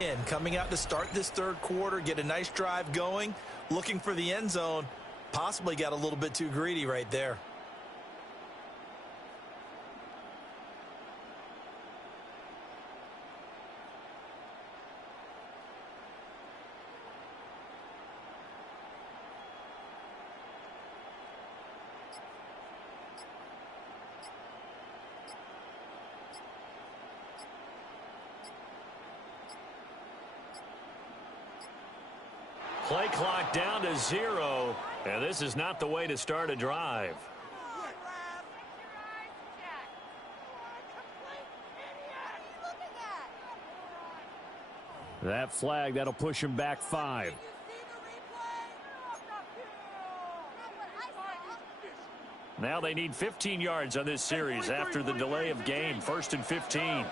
And coming out to start this third quarter, get a nice drive going, looking for the end zone, possibly got a little bit too greedy right there. Play clock down to 0, and this is not the way to start a drive. That flag, that'll push him back 5. Now they need 15 yards on this series after the delay of game. 1st and 15.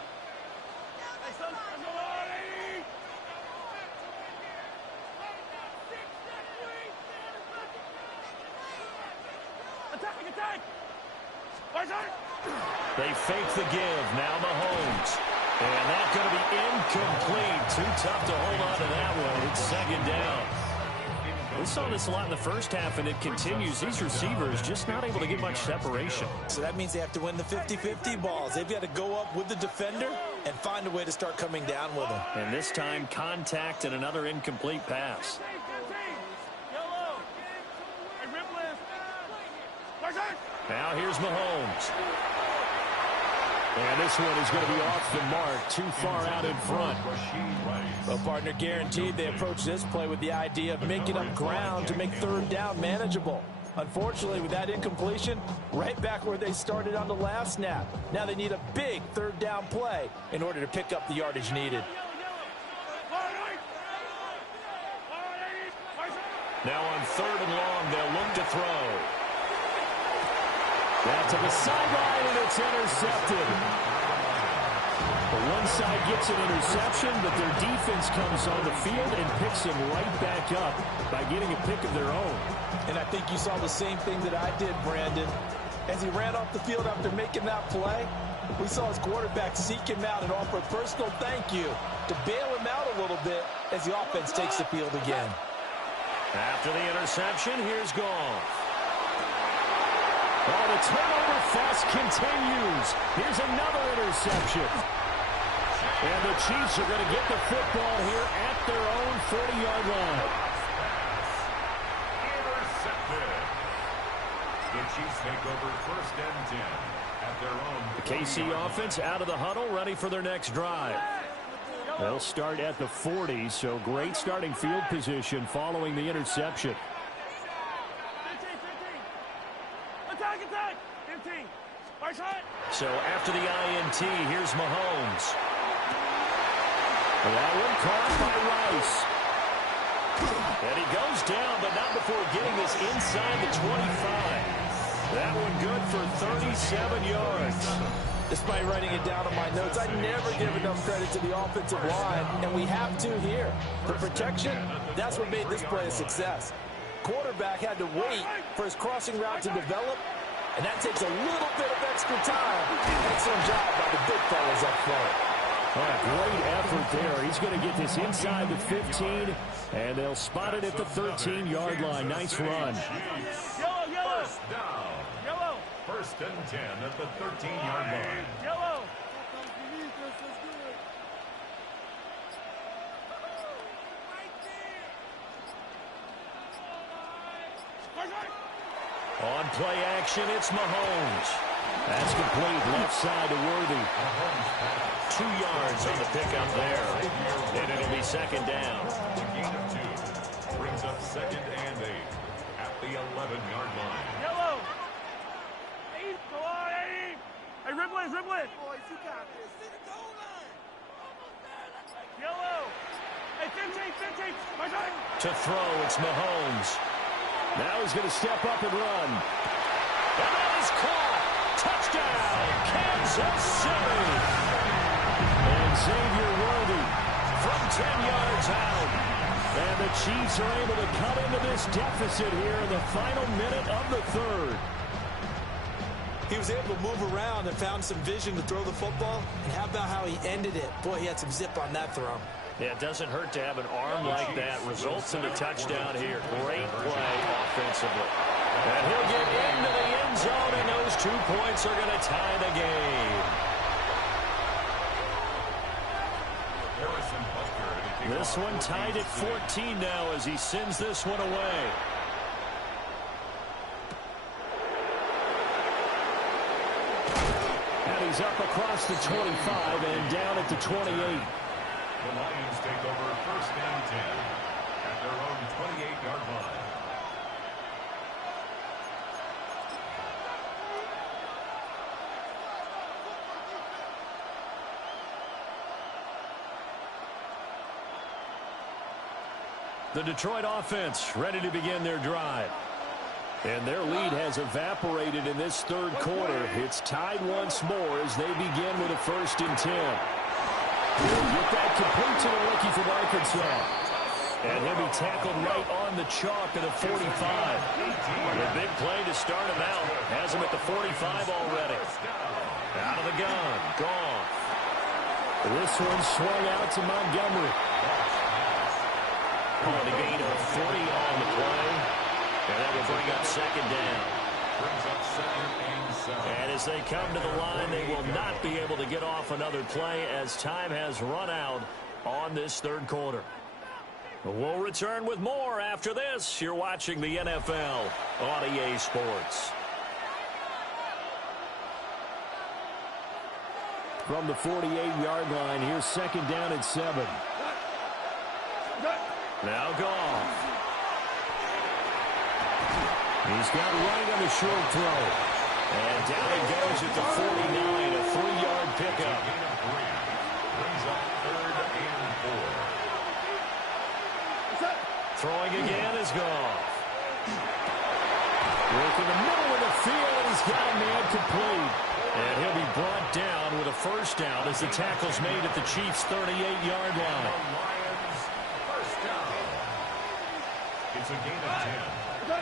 They fake the give. Now Mahomes. And that's going to be incomplete. Too tough to hold on to that one. It's 2nd down. We saw this a lot in the first half, and it continues. These receivers just not able to get much separation. So that means they have to win the 50-50 balls. They've got to go up with the defender and find a way to start coming down with them. And this time, contact and another incomplete pass. Now here's Mahomes. And this one is going to be off the mark, too far out in front. Well, partner, guaranteed they approach this play with the idea of making up ground to make 3rd down manageable. Unfortunately, with that incompletion, right back where they started on the last snap. Now they need a big 3rd down play in order to pick up the yardage needed. Now on 3rd and long, they'll look to throw. That to the sideline, and it's intercepted. The one side gets an interception, but their defense comes on the field and picks them right back up by getting a pick of their own. And I think you saw the same thing that I did, Brandon. As he ran off the field after making that play, we saw his quarterback seek him out and offer a personal thank you to bail him out a little bit as the offense takes the field again. After the interception, here's Goff. Oh, the turnover fest continues. Here's another interception. And the Chiefs are going to get the football here at their own 40-yard line. Intercepted. The Chiefs take over 1st and 10 at their own. The KC offense out of the huddle, ready for their next drive. They'll start at the 40, so great starting field position following the interception. So after the INT, here's Mahomes. That one caught by Rice. And he goes down, but not before getting this inside the 25. That one good for 37 yards. Despite writing it down on my notes, I never give enough credit to the offensive line, and we have to here. The protection, that's what made this play a success. Quarterback had to wait for his crossing route to develop, and that takes a little bit of extra time. Excellent job by the big fellas up front. Great effort there. He's going to get this inside the 15, and they'll spot it at the 13-yard line. Nice run. Yellow. 1st down. Yellow. 1st and 10 at the 13-yard line. Yellow. On play action, it's Mahomes. That's complete, left side to Worthy. 2 yards on the pickup there. And it'll be 2nd down. A gain of 2 brings up 2nd and 8 at the 11-yard line. Yellow. Go on, Abe. Hey, dribble it. Boys, you got this. See the goal line. Almost there. Yellow. Hey, 15. To throw, it's Mahomes. Now he's going to step up and run. And that is caught. Touchdown, Kansas City. And Xavier Worthy from 10 yards out. And the Chiefs are able to cut into this deficit here in the final minute of the 3rd. He was able to move around and found some vision to throw the football. And how about how he ended it? Boy, he had some zip on that throw. Yeah, it doesn't hurt to have an arm like that. Results in a touchdown here. Great play offensively. And he'll get into the end zone, and those 2 points are going to tie the game. This one tied at 14 now as he sends this one away. And he's up across the 25 and down at the 28. The Lions take over 1st and 10 at their own 28-yard line. The Detroit offense ready to begin their drive. And their lead has evaporated in this 3rd quarter. It's tied once more as they begin with a 1st and 10. He'll get that complete to the rookie from Arkansas. And he'll be tackled right on the chalk at the 45. A big play to start him out. Has him at the 45 already. Out of the gun. Gone. This one swung out to Montgomery. On a gain of 40 on the play. And that will bring up 2nd down. Brings up 2nd and 7. And as they come to the line, they will not be able to get off another play as time has run out on this 3rd quarter. We'll return with more after this. You're watching the NFL on EA Sports. From the 48-yard line, here's 2nd down and 7. Now Goff. He's got right on the short throw. And down he goes at the 49, a 3-yard pickup. Brings up 3rd and 4. Throwing again is Goff. Work in the middle of the field. He's got a man complete. And he'll be brought down with a 1st down as the tackle's made at the Chiefs' 38-yard line. Lions, 1st down. It's a gain of 10.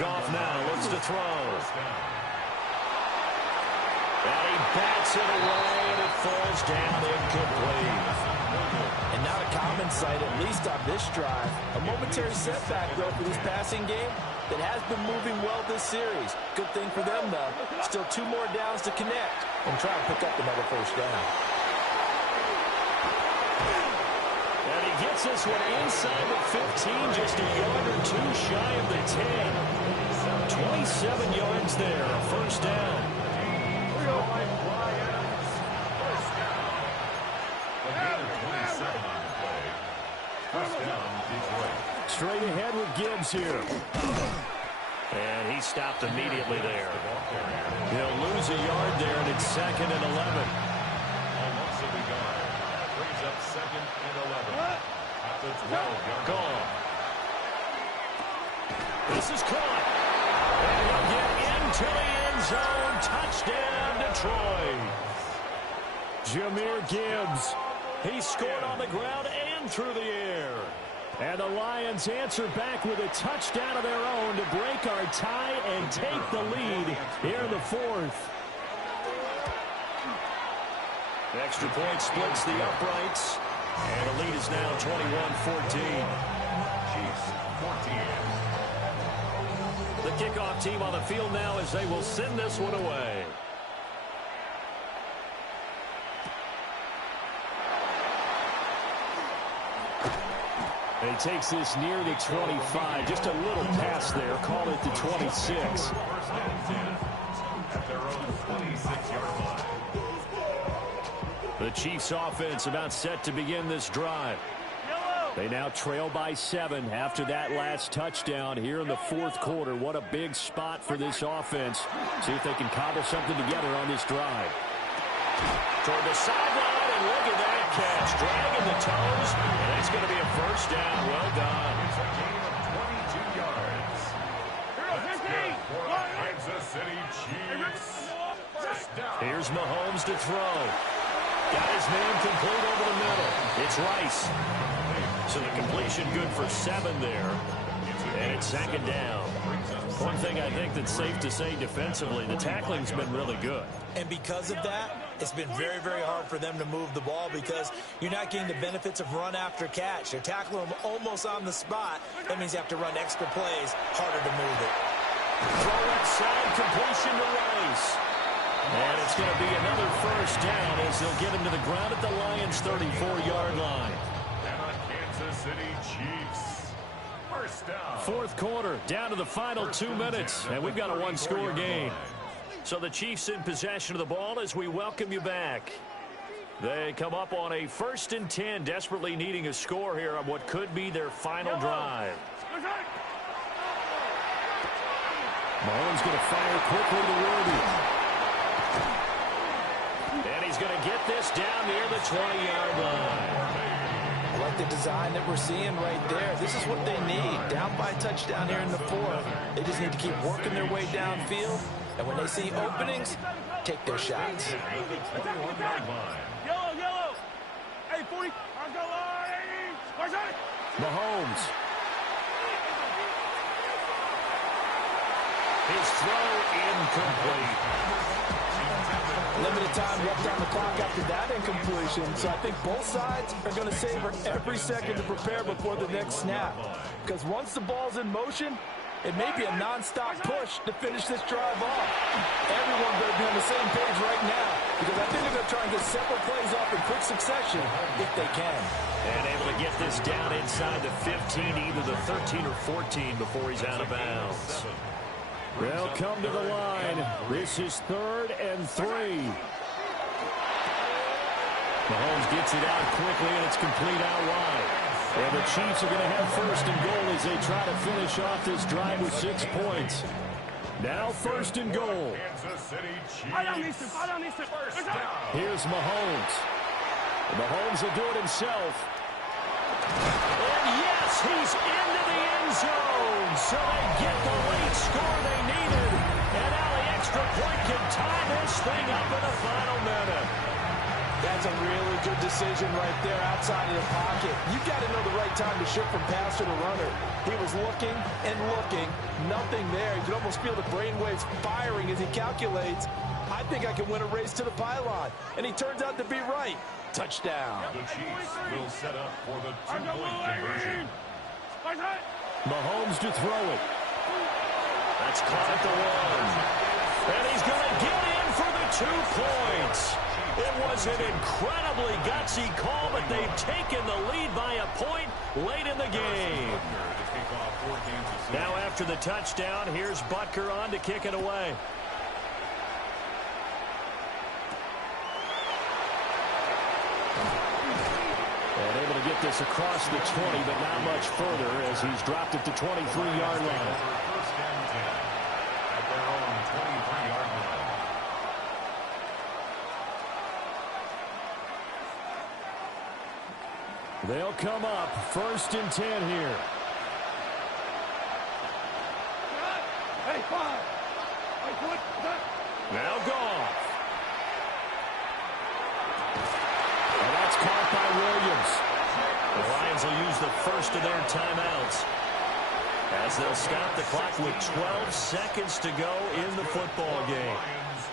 Goff now looks to throw. And he bats it away, and it falls down incomplete. And not a common sight, at least on this drive. A momentary setback, though, for this passing game that has been moving well this series. Good thing for them, though. Still 2 more downs to connect and try and pick up another 1st down. And he gets this one inside the 15, just a yard or 2 shy of the 10. 27 yards there, a 1st down. Straight ahead with Gibbs here. And he stopped immediately there. He'll lose a yard there, and it's 2nd and 11. Almost a yard. Brings up 2nd and 11. At the 12-yard Gone. This is caught. And he'll get into the end zone. Touchdown, Detroit. Jahmyr Gibbs. He scored on the ground and through the air. And the Lions answer back with a touchdown of their own to break our tie and take the lead here in the 4th. The extra point splits the uprights. And the lead is now 21-14. Chiefs, 14. The kickoff team on the field now as they will send this one away. He takes this near the 25. Just a little pass there. Call it the 26. 1st and 10 at their own 26-yard line. The Chiefs offense about set to begin this drive. They now trail by 7 after that last touchdown here in the 4th quarter. What a big spot for this offense. See if they can cobble something together on this drive. Toward the sideline, and look at that catch. Dragging the toes, and it's going to be a 1st down. Well done. It's a gain of 22 yards. That's good for the Kansas City Chiefs. 1st down. Here's Mahomes to throw. Got his man complete over the middle. It's Rice. So the completion good for 7 there. And it's 2nd down. One thing I think that's safe to say defensively, the tackling's been really good. And because of that, It's been very, very hard for them to move the ball because you're not getting the benefits of run after catch. They're tackling them almost on the spot. That means you have to run extra plays, harder to move it. Throw inside, completion to Rice. And it's going to be another first down as they'll get him to the ground at the Lions' 34-yard line. And on Kansas City Chiefs. First down. Fourth quarter, down to the final 2 minutes, and we've got a one-score game. So the Chiefs in possession of the ball as we welcome you back. They come up on a 1st and 10, desperately needing a score here on what could be their final drive. Mahomes going to fire quickly to Worthy. And he's going to get this down near the 20-yard line. I like the design that we're seeing right there. This is what they need. Down by a touchdown here in the fourth. They just need to keep working their way downfield. And when they see openings, take their shots. Yellow. Hey, 40. Mahomes. His throw incomplete. Limited time left on the clock after that incompletion. So I think both sides are going to savor every second to prepare before the next snap. Because once the ball's in motion, it may be a non-stop push to finish this drive off. Everyone better be on the same page right now because I think they're going to try and get several plays off in quick succession if they can. And able to get this down inside the 15, either the 13 or 14 before he's out of bounds. They'll come to the line. This is 3rd and 3. Mahomes gets it out quickly, and it's complete out wide. And the Chiefs are going to have 1st and goal as they try to finish off this drive with 6 points. Now 1st and goal. Here's Mahomes. And Mahomes will do it himself. And yes, he's into the end zone. So they get the late score they needed. And now the extra point can tie this thing up in the final minute. That's a really good decision right there outside of the pocket. You've got to know the right time to shift from passer to runner. He was looking and looking. Nothing there. You can almost feel the brainwaves firing as he calculates. I think I can win a race to the pylon. And he turns out to be right. Touchdown. The Chiefs will set up for the 2-point conversion. Mahomes to throw it. That's caught at the 1. And he's going to get in for the 2 points. It was an incredibly gutsy call, but they've taken the lead by a point late in the game. Now after the touchdown, here's Butker on to kick it away. And able to get this across the 20, but not much further as he's dropped it to 23-yard line. First and 10 at their own 23-yard line. They'll come up 1st and 10 here. Now Goff. And that's caught by Williams. The Lions will use the first of their timeouts as they'll stop the clock with 12 seconds to go in the football game.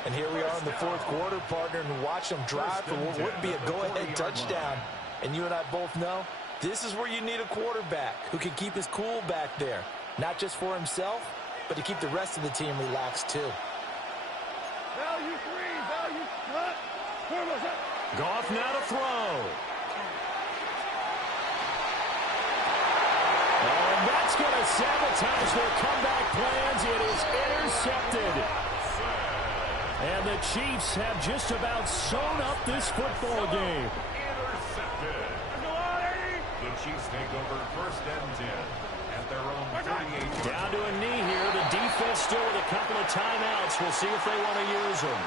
And here we are in the fourth quarter, partner, and watch them drive for what would be a go-ahead touchdown. And you and I both know this is where you need a quarterback who can keep his cool back there. Not just for himself, but to keep the rest of the team relaxed too. Value 3, Goff now to throw. And that's going to sabotage their comeback plans. It is intercepted. And the Chiefs have just about sewn up this football game. The Chiefs take over 1st and 10 at their own 38. Down to a knee here. The defense still with a couple of timeouts. We'll see if they want to use them.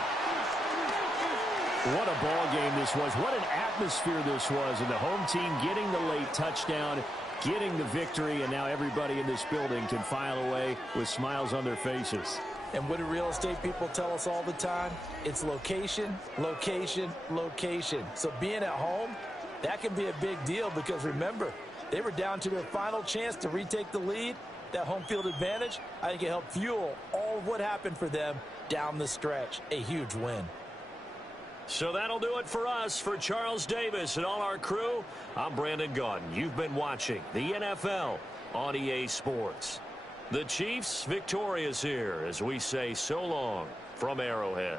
What a ball game this was. What an atmosphere this was. And the home team getting the late touchdown, getting the victory, and now everybody in this building can file away with smiles on their faces. And what do real estate people tell us all the time? It's location, location, location. So being at home, that can be a big deal because remember, they were down to their final chance to retake the lead. That home field advantage, I think it helped fuel all of what happened for them down the stretch. A huge win. So that'll do it for us. For Charles Davis and all our crew, I'm Brandon Gaudin. You've been watching the NFL on EA Sports. The Chiefs victorious here as we say so long from Arrowhead.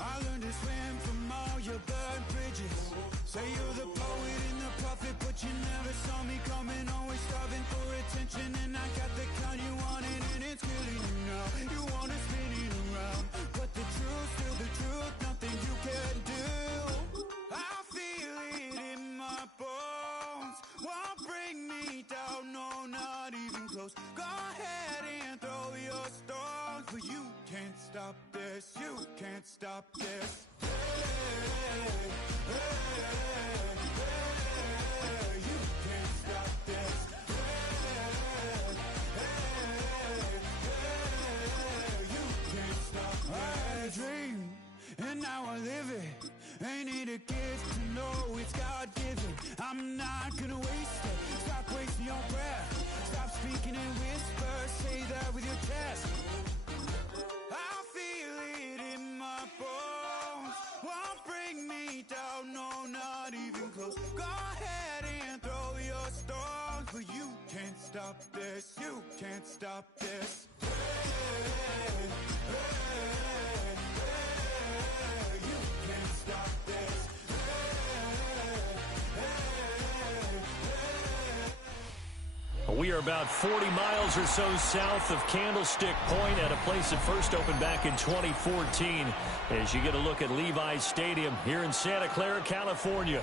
I learned to swim from all your burnt bridges. Say you're the poet and the prophet, but you never saw me coming. Always starving for attention, and I got the kind you wanted, and it's killing you now. You wanna spin it around, but the truth's still the truth. Nothing you can do. I feel it in my bones. Won't bring me down, no, not even close. Go ahead and throw your stones, but you can't stop this. You can't stop this. Hey, hey, hey, you can't stop this. Hey, you can't stop this. I had a dream, and now I live it. Ain't it a gift to know it's God-given? I'm not gonna waste it. Stop wasting your breath. Stop speaking in whispers. Say that with your chest. I feel it in my bones. Won't bring me down, no, not even close. Go ahead and throw your stones, but you can't stop this. You can't stop this. Hey, hey, hey, hey, you can't stop this. We are about 40 miles or so south of Candlestick Point at a place that first opened back in 2014 as you get a look at Levi's Stadium here in Santa Clara, California.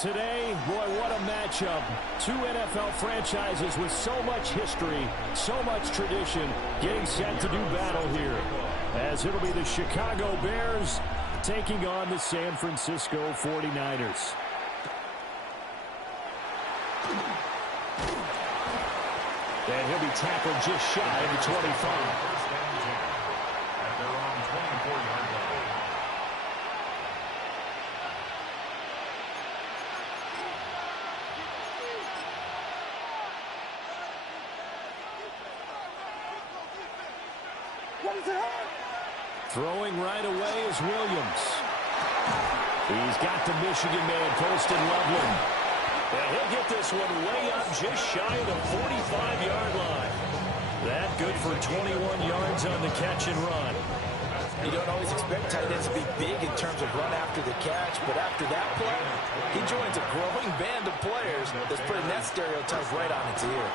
Today, boy, what a matchup. Two NFL franchises with so much history, so much tradition, getting set to do battle here. As it'll be the Chicago Bears taking on the San Francisco 49ers. And he'll be tackled just shy of the 25. First down 10 at their own 24-yard line. Throwing right away is Williams. He's got the Michigan man, Colston Loveland. And he'll get this one way up just shy of the 45-yard line. That good for 21 yards on the catch and run. You don't always expect tight ends to be big in terms of run after the catch, but after that play, he joins a growing band of players that's putting that stereotype right on its ear.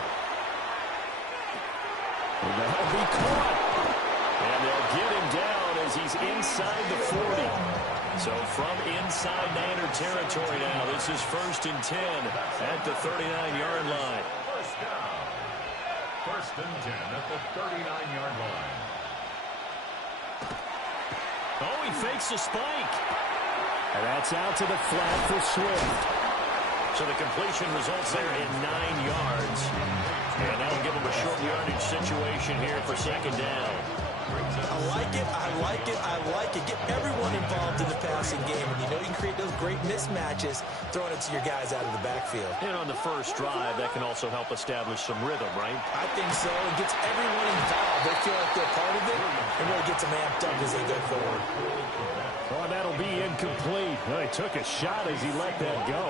And that'll be caught. And they'll get him down as he's inside the 40. So from inside Niner territory now, this is 1st and 10 at the 39-yard line. First down. 1st and 10 at the 39-yard line. Oh, he fakes a spike. And that's out to the flat for Swift. So the completion results there in 9 yards. And that'll give him a short yardage situation here for 2nd down. I like it, I like it, I like it. Get everyone involved in the passing game. And you know you can create those great mismatches throwing it to your guys out of the backfield. And on the first drive, that can also help establish some rhythm, right? I think so. It gets everyone involved. They feel like they're part of it and really gets them amped up as they go forward. Oh, that'll be incomplete. Well, he took a shot as he let that go.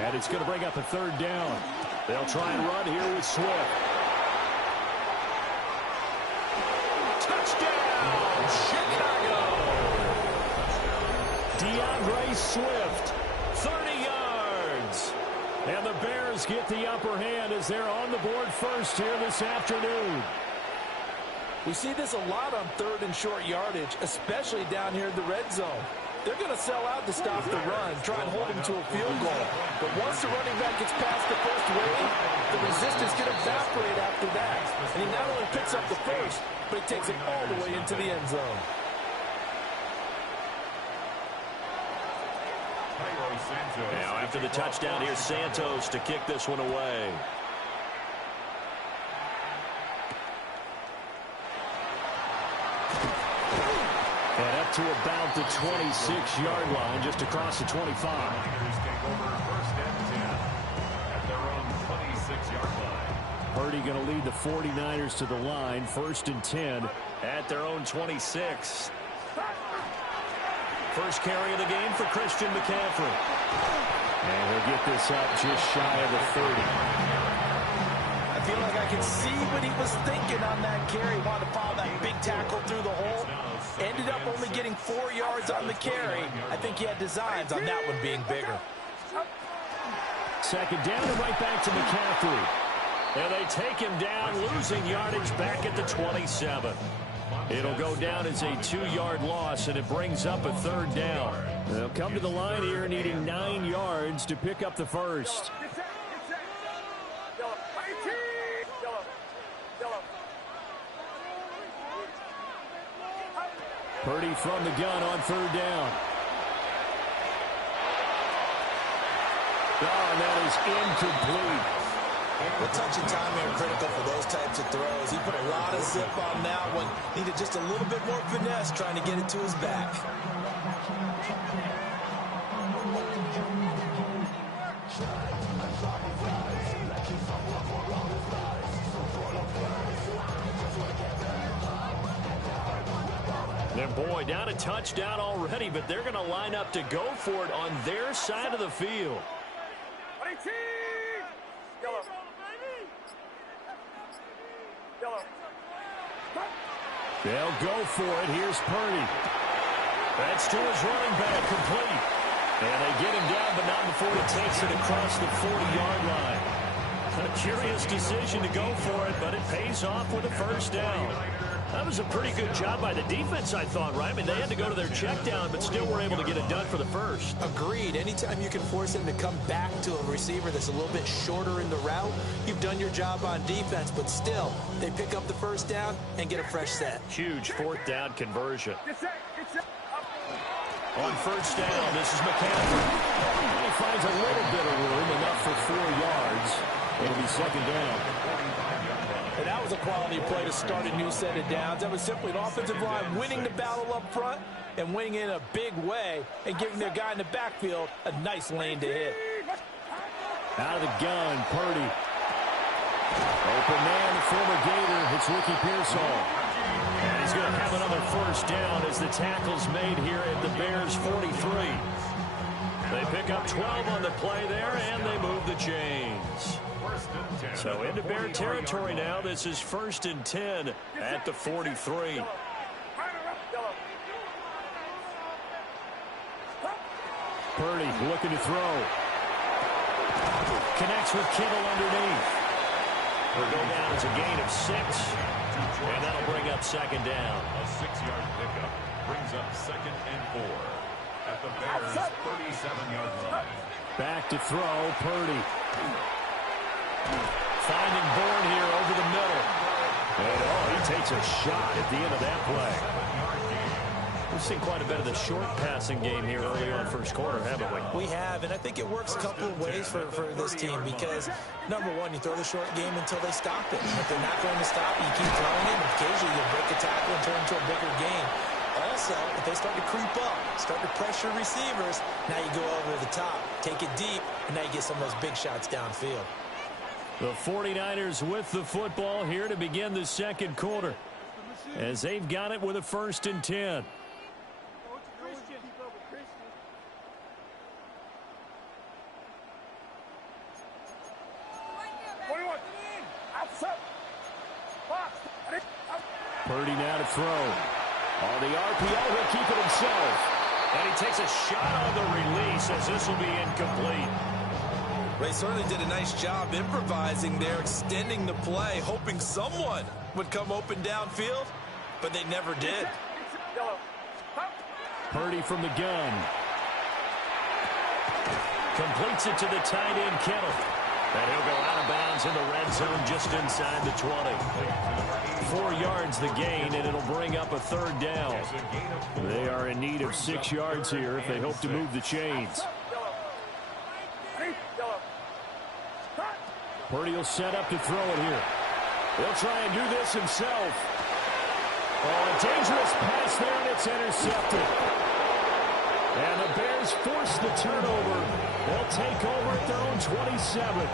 And it's going to bring up a 3rd down. They'll try and run here with Swift. Touchdown, Chicago! DeAndre Swift, 30 yards. And the Bears get the upper hand as they're on the board first here this afternoon. We see this a lot on 3rd and short yardage, especially down here in the red zone. They're going to sell out to stop the run, try and hold them to a field goal. But once the running back gets past the first wave, the resistance can evaporate after that. And he not only picks up the first, but he takes it all the way into the end zone. Now after the touchdown, here's Santos to kick this one away. to about the 26-yard line, just across the 25. Take over first and 10 at their own 26-yard line. Purdy going to lead the 49ers to the line, first and 10 at their own 26. First carry of the game for Christian McCaffrey. And he'll get this up just shy of the 30. I feel like I can see what he was thinking on that carry. Wanted to follow that big tackle through the hole. Ended up only getting 4 yards on the carry. I think he had designs on that one being bigger. Second down and right back to McCaffrey. And they take him down, losing yardage back at the 27. It'll go down as a 2-yard loss, and it brings up a third down. They'll come to the line here needing 9 yards to pick up the first. Purdy from the gun on third down. Oh, and that is incomplete. The touch and time are critical for those types of throws. He put a lot of zip on that one. Needed just a little bit more finesse trying to get it to his back. And boy, down a touchdown already, but they're going to line up to go for it on their side of the field. They'll go for it. Here's Purdy. That's to his running back, complete. And they get him down, but not before he takes it across the 40-yard line. A curious decision to go for it, but it pays off with a first down. That was a pretty good job by the defense, I thought, right? I mean, they had to go to their check down, but still were able to get it done for the first. Agreed. Anytime you can force him to come back to a receiver that's a little bit shorter in the route, you've done your job on defense, but still, they pick up the first down and get a fresh set. Huge fourth down conversion. On first down, this is McCaffrey. And he finds a little bit of room, enough for 4 yards. It'll be second down. And that was a quality play to start a new set of downs. That was simply an offensive line winning the battle up front and winning in a big way and giving their guy in the backfield a nice lane to hit. Out of the gun, Purdy. Open man, the former Gator. It's Ricky Pearsall. And he's going to have another first down as the tackle's made here at the Bears' 43. They pick up 12 on the play there, and they move the chains. So into Bear territory now. This is first and 10 at the 43. Purdy looking to throw. Connects with Kittle underneath. Will go down as a gain of 6. And that'll bring up second down. A 6-yard pickup brings up second and 4 at the Bears' 37-yard line. Back to throw, Purdy. Finding Bourne here over the middle. And he takes a shot at the end of that play. We've seen quite a bit of the short passing game here early on first quarter, haven't we? We have, and I think it works a couple of ways for this team because, number one, you throw the short game until they stop it. If they're not going to stop it, you keep throwing it, and occasionally you'll break a tackle and turn into a bigger game. Also, if they start to creep up, start to pressure receivers, now you go over the top, take it deep, and now you get some of those big shots downfield. The 49ers with the football here to begin the second quarter as they've got it with a first and 10. Purdy now to throw. On the RPO, he'll keep it himself. And he takes a shot on the release as this will be incomplete. They certainly did a nice job improvising there, extending the play, hoping someone would come open downfield, but they never did. Purdy from the gun. Completes it to the tight end, Kittle. And he'll go out of bounds in the red zone just inside the 20. 4 yards the gain, and it'll bring up a third down. They are in need of 6 yards here if they hope to move the chains. Purdy will set up to throw it here. He'll try and do this himself. Oh, a dangerous pass there, and it's intercepted. And the Bears force the turnover. They'll take over at their own 27.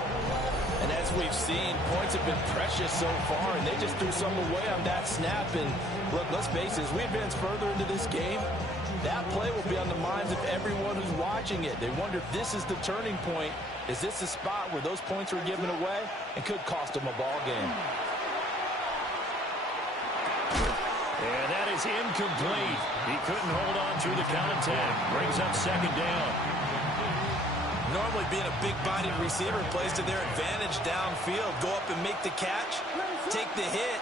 And as we've seen, points have been precious so far, and they just threw some away on that snap. And look, let's face it, as we advance further into this game, that play will be on the minds of everyone who's watching it. They wonder if this is the turning point. Is this the spot where those points were given away and could cost them a ball game? And that is incomplete. He couldn't hold on through the contact. Brings up second down. Normally being a big-bodied receiver plays to their advantage downfield. Go up and make the catch, take the hit,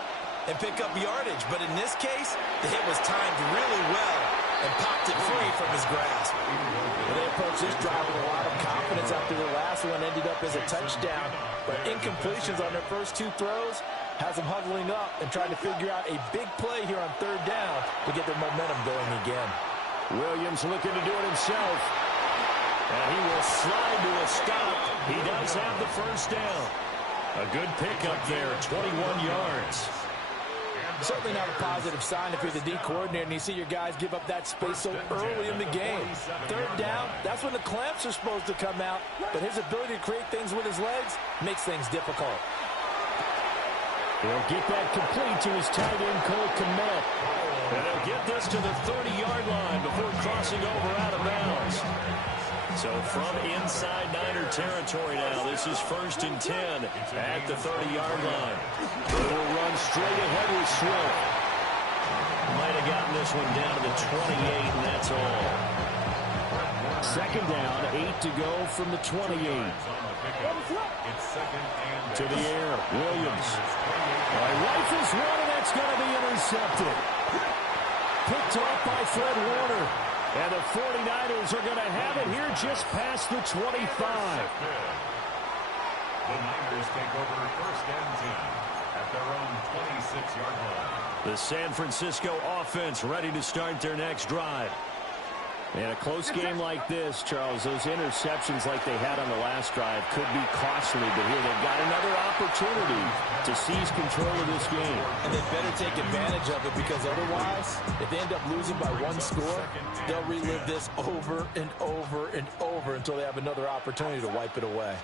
and pick up yardage. But in this case, the hit was timed really well and popped it free from his grasp. They approached this drive with a lot of confidence after the last one ended up as a touchdown. But incompletions on their first two throws has them huddling up and trying to figure out a big play here on third down to get their momentum going again. Williams looking to do it himself. And he will slide to a stop. He does have the first down. A good pickup there, 21 yards. Certainly not a positive sign if you're the D coordinator and you see your guys give up that space so early in the game. Third down, that's when the clamps are supposed to come out, but his ability to create things with his legs makes things difficult. He'll get that complete to his tight end, Cole Kmet. And he'll get this to the 30-yard line before crossing over out of bounds. So from inside Niner territory now, this is 1st and 10 at the 30-yard line. They will run straight ahead with Swift. Might have gotten this one down to the 28, and that's all. Second down, 8 to go from the 28. To the air, Williams. Rifles one, and that's going to be intercepted. Picked off by Fred Warner. And the 49ers are going to have it here just past the 25. The Niners take over 1st and 10 at their own 26-yard line. The San Francisco offense ready to start their next drive. In a close game like this, Charles, those interceptions like they had on the last drive could be costly, but here they've got another opportunity to seize control of this game. And they better take advantage of it, because otherwise, if they end up losing by one score, they'll relive this over and over and over until they have another opportunity to wipe it away.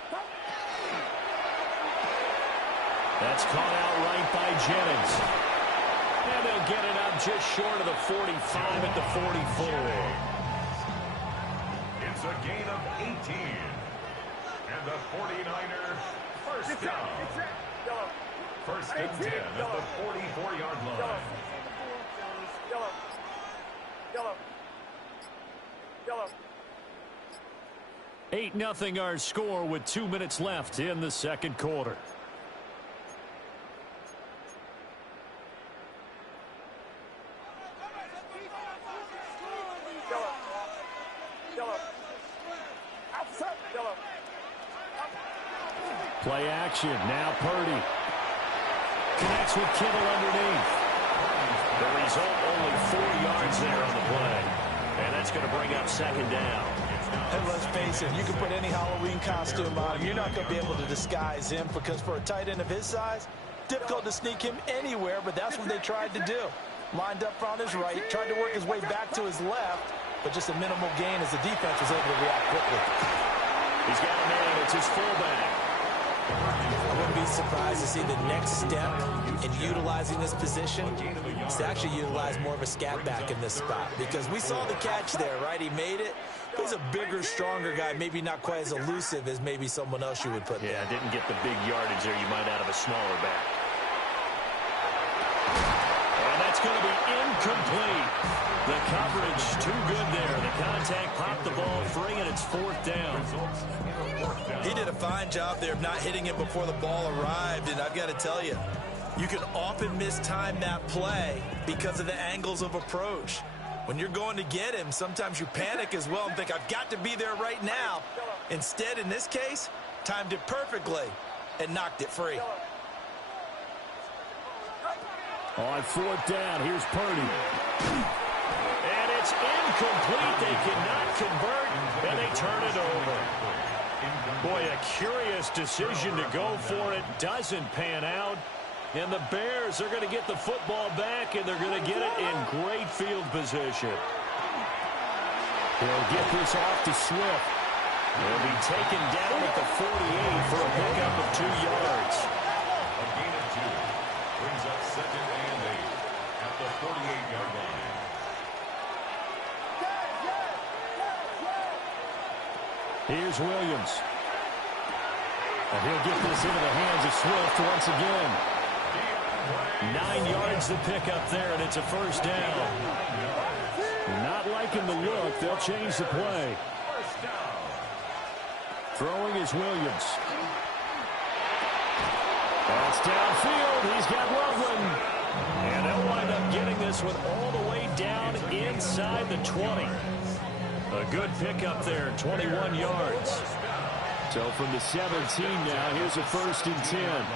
That's caught out right by Jennings. And they'll get it up just short of the 45 at the 44. It's a gain of 18. And the 49ers first down. 1st and 10 at the 44-yard line. Yellow. 8-0 our score with 2 minutes left in the second quarter. Play action. Now Purdy. Connects with Kittle underneath. The result, only 4 yards there on the play. And that's going to bring up second down. And let's face it, you can put any Halloween costume on him. You're not going to be able to disguise him, because for a tight end of his size, difficult to sneak him anywhere, but that's what they tried to do. Lined up on his right, tried to work his way back to his left, but just a minimal gain as the defense was able to react quickly. He's got a man. It's his fullback. I wouldn't be surprised to see the next step in utilizing this position is to actually utilize more of a scat back in this spot, because we saw the catch there, right? He made it. He's a bigger, stronger guy, maybe not quite as elusive as maybe someone else you would put there. Yeah, didn't get the big yardage there you might out of a smaller back. And that's going to be incomplete. The coverage too good there. The contact popped the ball free, and it's 4th down. He did a fine job there of not hitting him before the ball arrived, and I've got to tell you, you can often mistime that play because of the angles of approach. When you're going to get him, sometimes you panic as well and think, I've got to be there right now. Instead, in this case, timed it perfectly and knocked it free. On 4th down, here's Purdy. And it's incomplete. They cannot convert, and they turn it over. Boy, a curious decision to go for it. Doesn't pan out. And the Bears are going to get the football back, and they're going to get it in great field position. He'll get this off to Swift. He'll be taken down at the 48 for a pickup of 2 yards. A gain of 2 brings up 2nd and 8 at the 48-yard line. Here's Williams. And he'll get this into the hands of Swift once again. 9 yards to pick up there, and it's a first down. Not liking the look. They'll change the play. Throwing is Williams. That's downfield. He's got Loveland. And they'll wind up getting this one all the way down inside the 20. A good pickup there, 21 yards. So from the 17 now, here's a 1st and 10.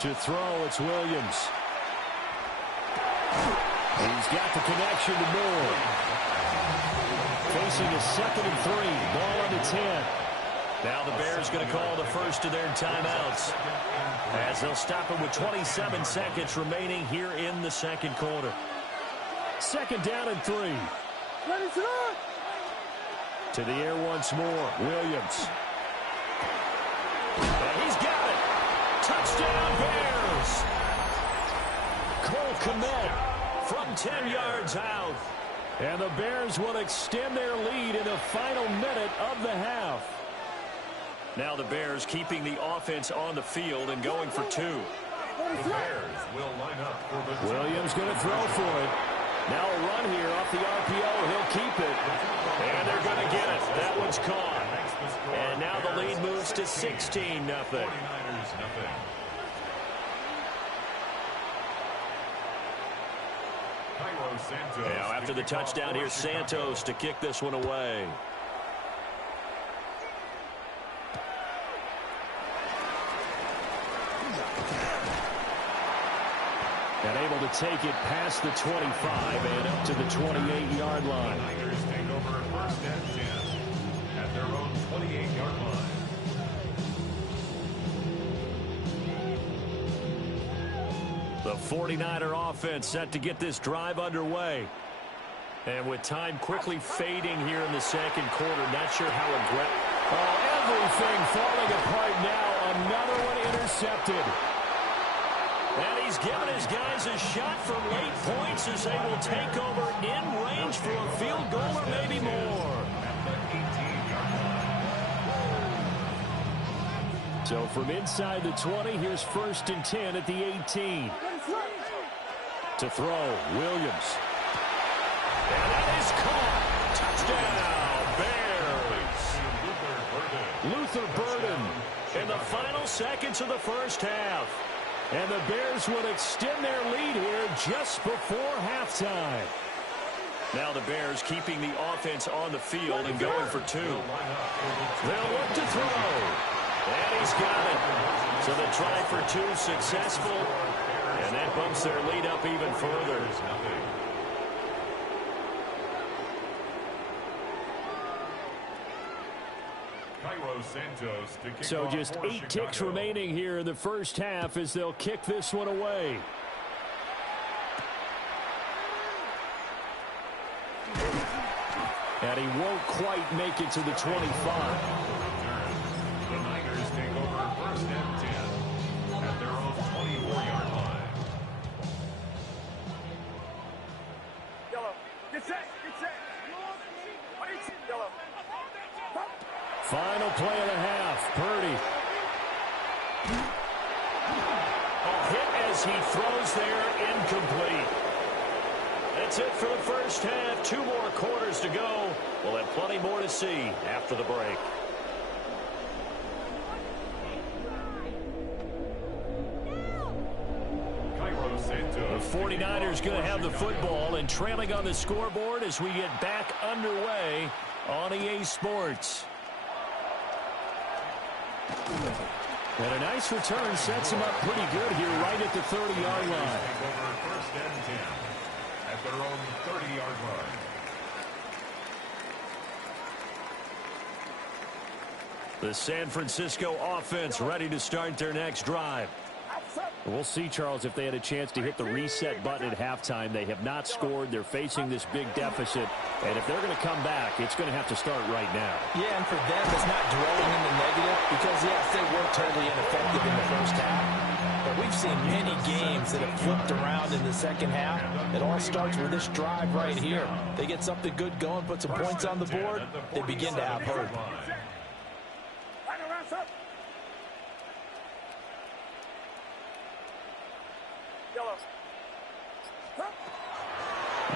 To throw, it's Williams. He's got the connection to Moore. Facing a 2nd and 3. Ball on the 10. Now the Bears going to call the first of their timeouts, as they'll stop him with 27 seconds remaining here in the second quarter. 2nd down and 3. To the air once more. Williams. And he's got it. Touchdown, Bears. Cole Kmet from 10 yards out. And the Bears will extend their lead in the final minute of the half. Now the Bears keeping the offense on the field and going for 2. The Bears will line up for the Williams going to throw for it. Now a run here off the RPO. He'll keep it. And they're going to get it. That one's caught. And now the lead moves to 16-0. 49ers, Now after the touchdown, here's Santos to kick this one away. And able to take it past the 25 and up to the 28-yard line. The Niners take over 1st and 10 at their own 28-yard line. The 49er offense set to get this drive underway. And with time quickly fading here in the second quarter, not sure how aggressive. Oh, everything falling apart now. Another one intercepted. And he's given his guys a shot from late points as they will take over in range for a field goal or maybe more. So from inside the 20, here's 1st and 10 at the 18. To throw, Williams. And that is caught. Touchdown, Bears. Luther Burden in the final seconds of the first half. And the Bears will extend their lead here just before halftime. Now the Bears keeping the offense on the field and going for 2. They'll look to throw. And he's got it. So the try for 2 successful. And that bumps their lead up even further. So just 8 ticks remaining here in the first half as they'll kick this one away. And he won't quite make it to the 25. The Niners take over 1st and 10 at their own 24-yard line. Yellow. Get set. Get set. Yellow. Final play of the half. Purdy. A hit as he throws there, incomplete. That's it for the first half. 2 more quarters to go. We'll have plenty more to see after the break. The 49ers going to have the football and trailing on the scoreboard as we get back underway on EA Sports. And a nice return sets him up pretty good here right at the 30-yard line. First and 10 at their own 30-yard line. The San Francisco offense ready to start their next drive. We'll see, Charles, if they had a chance to hit the reset button at halftime. They have not scored. They're facing this big deficit. And if they're going to come back, it's going to have to start right now. Yeah, and for them, it's not dwelling in the negative because, yes, they were totally ineffective in the first half. But we've seen many games that have flipped around in the second half. It all starts with this drive right here. They get something good going, put some points on the board, they begin to have hope.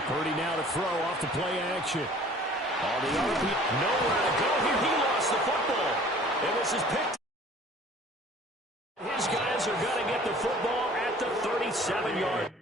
Purdy now to throw off the play action. All the RP, nowhere to go here. He lost the football. And this is picked. His guys are going to get the football at the 37-yard.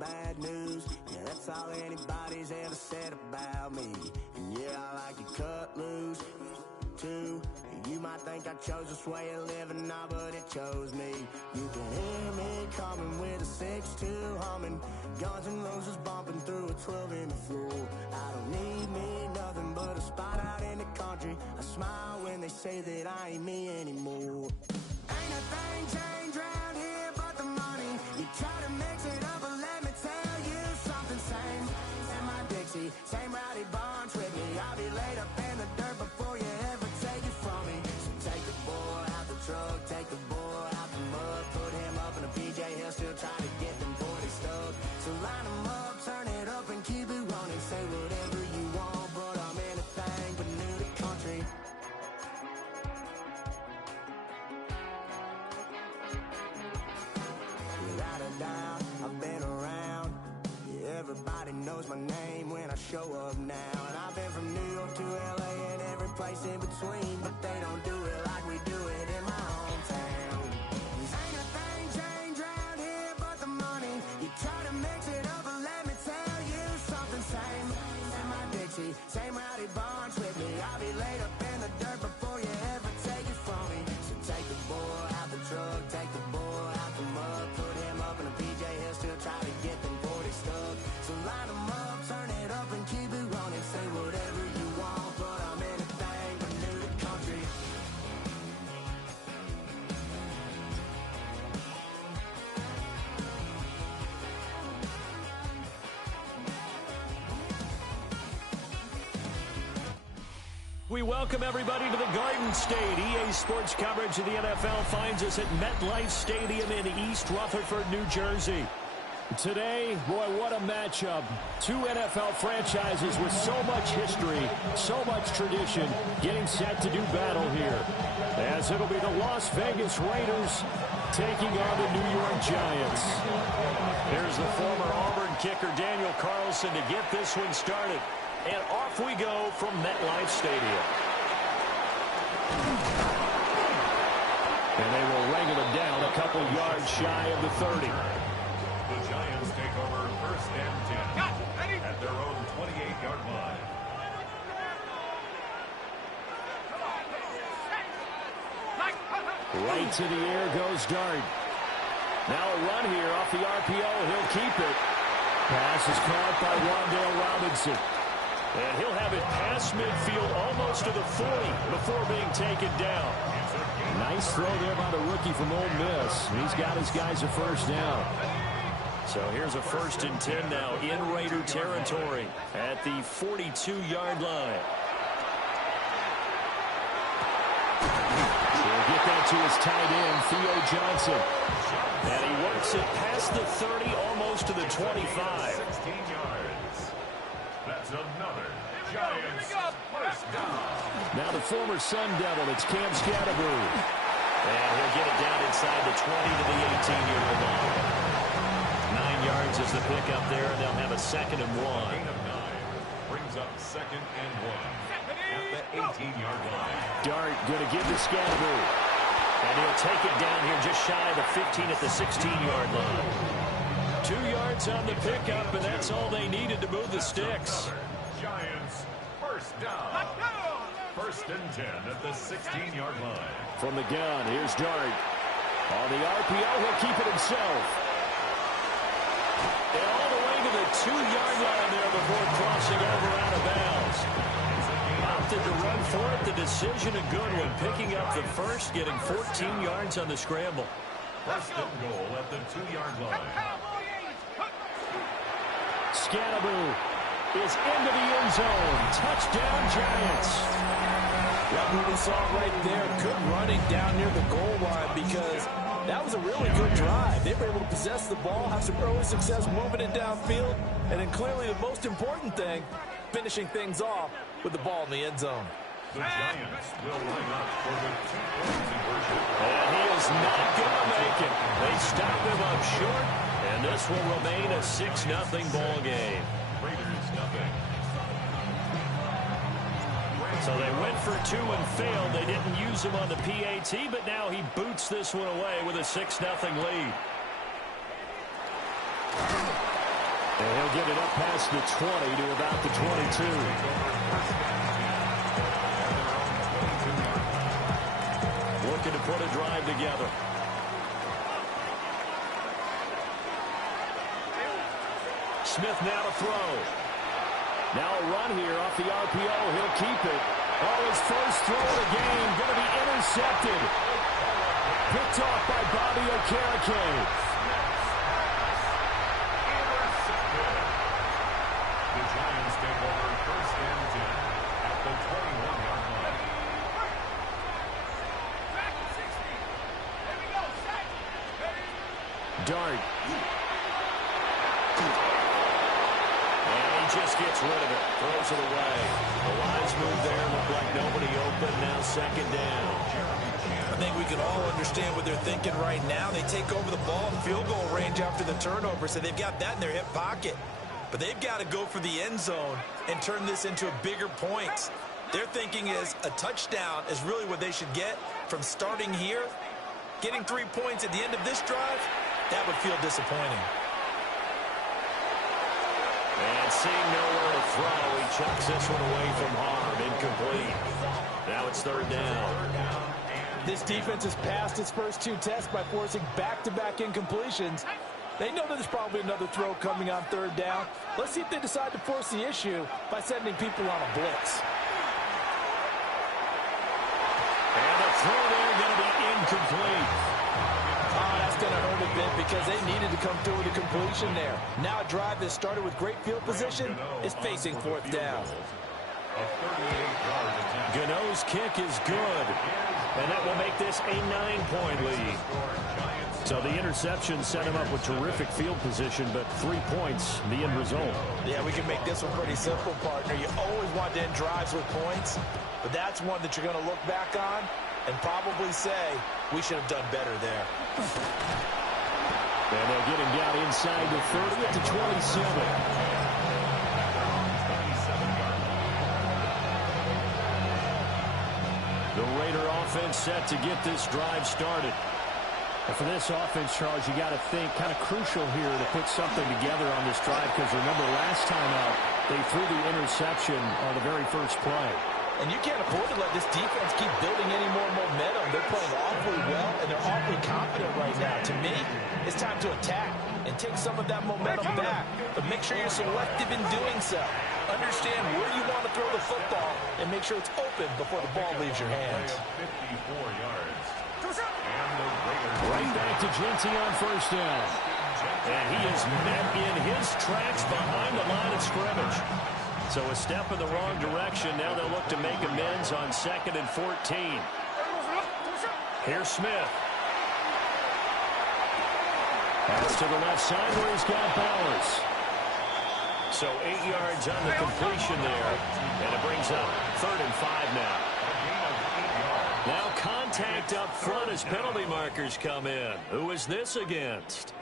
Bad news, yeah, that's all anybody's ever said about me. And yeah, I like to cut loose, too. You might think I chose this way of living now, but it chose me. You can hear me coming with a 6-2 humming, Guns N' Roses bumping through a 12 in the floor. I don't need me nothing but a spot out in the country. I smile when they say that I ain't me anymore. Ain't a thing changed around here but the money. You try to mix it up, but let me tell you something. Same in my Dixie, same rowdy bunch with me. I'll be laid up in the dirt before you ever take it from me. So take the boy out the truck, take the boy out the mud, put him up in a PJ, he'll still try to get them 40 stuck. So line him up, turn it up and keep it running. Say whatever you want, but I'm anything but new to country. Without a doubt, I've been around. Yeah, everybody knows my name when I show up now. And I've been from New York to LA and every place in between, but they don't do it like we do it in my hometown. Ain't a thing changed around here but the money. You try to mix it up, but let me tell you something. Same in my Dixie, same rowdy bunch with me. I'll be laid up in the dirt before you ever take it from me. So take the boy out the truck, take the boy out the mud, put him up in a PJ, he'll still try to get them 40 stuck. So line him up, turn it up and keep it running. Say whatever you want, but I'm anything but new to country. We welcome everybody to the Garden State. EA Sports coverage of the NFL finds us at MetLife Stadium in East Rutherford, New Jersey. Today, boy, what a matchup. Two NFL franchises with so much history, so much tradition, getting set to do battle here. As it'll be the Las Vegas Raiders taking on the New York Giants. Here's the former Auburn kicker Daniel Carlson to get this one started. And off we go from MetLife Stadium. And they will wrangle it down a couple yards shy of the 30. The Giants take over first and 10 at their own 28-yard line. Right to the air goes Dart. Now a run here off the RPO. He'll keep it. Pass is caught by Wan'Dale Robinson. And he'll have it past midfield almost to the 40 before being taken down. Nice throw there by the rookie from Ole Miss. He's got his guys a first down. So here's a 1st and 10 now in Raider territory at the 42-yard line. He'll get that to his tight end, Theo Johnson. And he works it past the 30, almost to the 25. 16 yards. That's another Giants first down. Now the former Sun Devil, it's Cam Scatterbury. And he'll get it down inside the 20 to the 18-yard line. 9 yards is the pickup there, and they'll have a 2nd and 1. Gain of 9 brings up 2nd and 1 at the 18-yard line. Dart going to give to Scatterbury. And he'll take it down here just shy of the 15 at the 16-yard line. 2 yards on the pickup, and that's all they needed to move the sticks. Giants, first down. First and 10 at the 16-yard line. From the gun, here's Dart. On the RPO, he'll keep it himself. And all the way to the 2-yard line there before crossing over out of bounds. Opted to run for it. The decision a good one. Picking up the first, getting 14 yards on the scramble. First and goal at the 2-yard line. Scannaboo is into the end zone. Touchdown, Giants. What we saw right there, good running down near the goal line because that was a really good drive. They were able to possess the ball, have some early success moving it downfield, and then clearly the most important thing, finishing things off with the ball in the end zone. The Giants will line up for the 2-point conversion. And he is not going to make it. They stop him up short, and this will remain a 6-0 ball game. Raiders nothing. So they went for 2 and failed. They didn't use him on the PAT, but now he boots this one away with a 6-0 lead. And he'll get it up past the 20 to about the 22. Looking to put a drive together. Smith now to throw. Now a run here off the RPO. He'll keep it. Oh, his first throw of the game going to be intercepted. Picked off by Bobby Okereke. The Giants take over first and 10 at the 21-yard line. Dart. Just gets rid of it, throws it away. The lines move there, look like nobody open, now second down. I think we can all understand what they're thinking right now. They take over the ball in field goal range after the turnover, so they've got that in their hip pocket. But they've got to go for the end zone and turn this into bigger points. Their thinking is a touchdown is really what they should get from starting here. Getting 3 points at the end of this drive, that would feel disappointing. And seeing nowhere to throw, he chucks this one away from harm. Incomplete. Now it's third down. This defense has passed its first 2 tests by forcing back-to-back incompletions. They know that there's probably another throw coming on third down. Let's see if they decide to force the issue by sending people on a blitz. And the throw there going to be incomplete. Oh, that's going to hurt a bit because they needed to come through with a completion there. Now a drive that started with great field position is facing fourth down. Gano's kick is good, and that will make this a 9-point lead. So the interception set him up with terrific field position, but 3 points, the end result. Yeah, we can make this one pretty simple, partner. You always want to end drives with points, but that's one that you're going to look back on and probably say, we should have done better there. And they'll get him down inside the 30 at the 27. The Raider offense set to get this drive started. And for this offense, Charles, you got to think kind of crucial here to put something together on this drive because remember last time out, they threw the interception on the very first play. And you can't afford to let this defense keep building any more momentum. They're playing awfully well, and they're awfully confident right now. To me, it's time to attack and take some of that momentum back. But make sure you're selective in doing so. Understand where you want to throw the football and make sure it's open before the ball leaves your hands. 54 yards. Right back to Genty on first down. And he is met in his tracks behind the line of scrimmage. So a step in the wrong direction. Now they'll look to make amends on 2nd and 14. Here's Smith. Pass to the left side where he's got Bowers. So 8 yards on the completion there. And it brings up 3rd and 5 now. Now contact up front as penalty markers come in. Who is this against?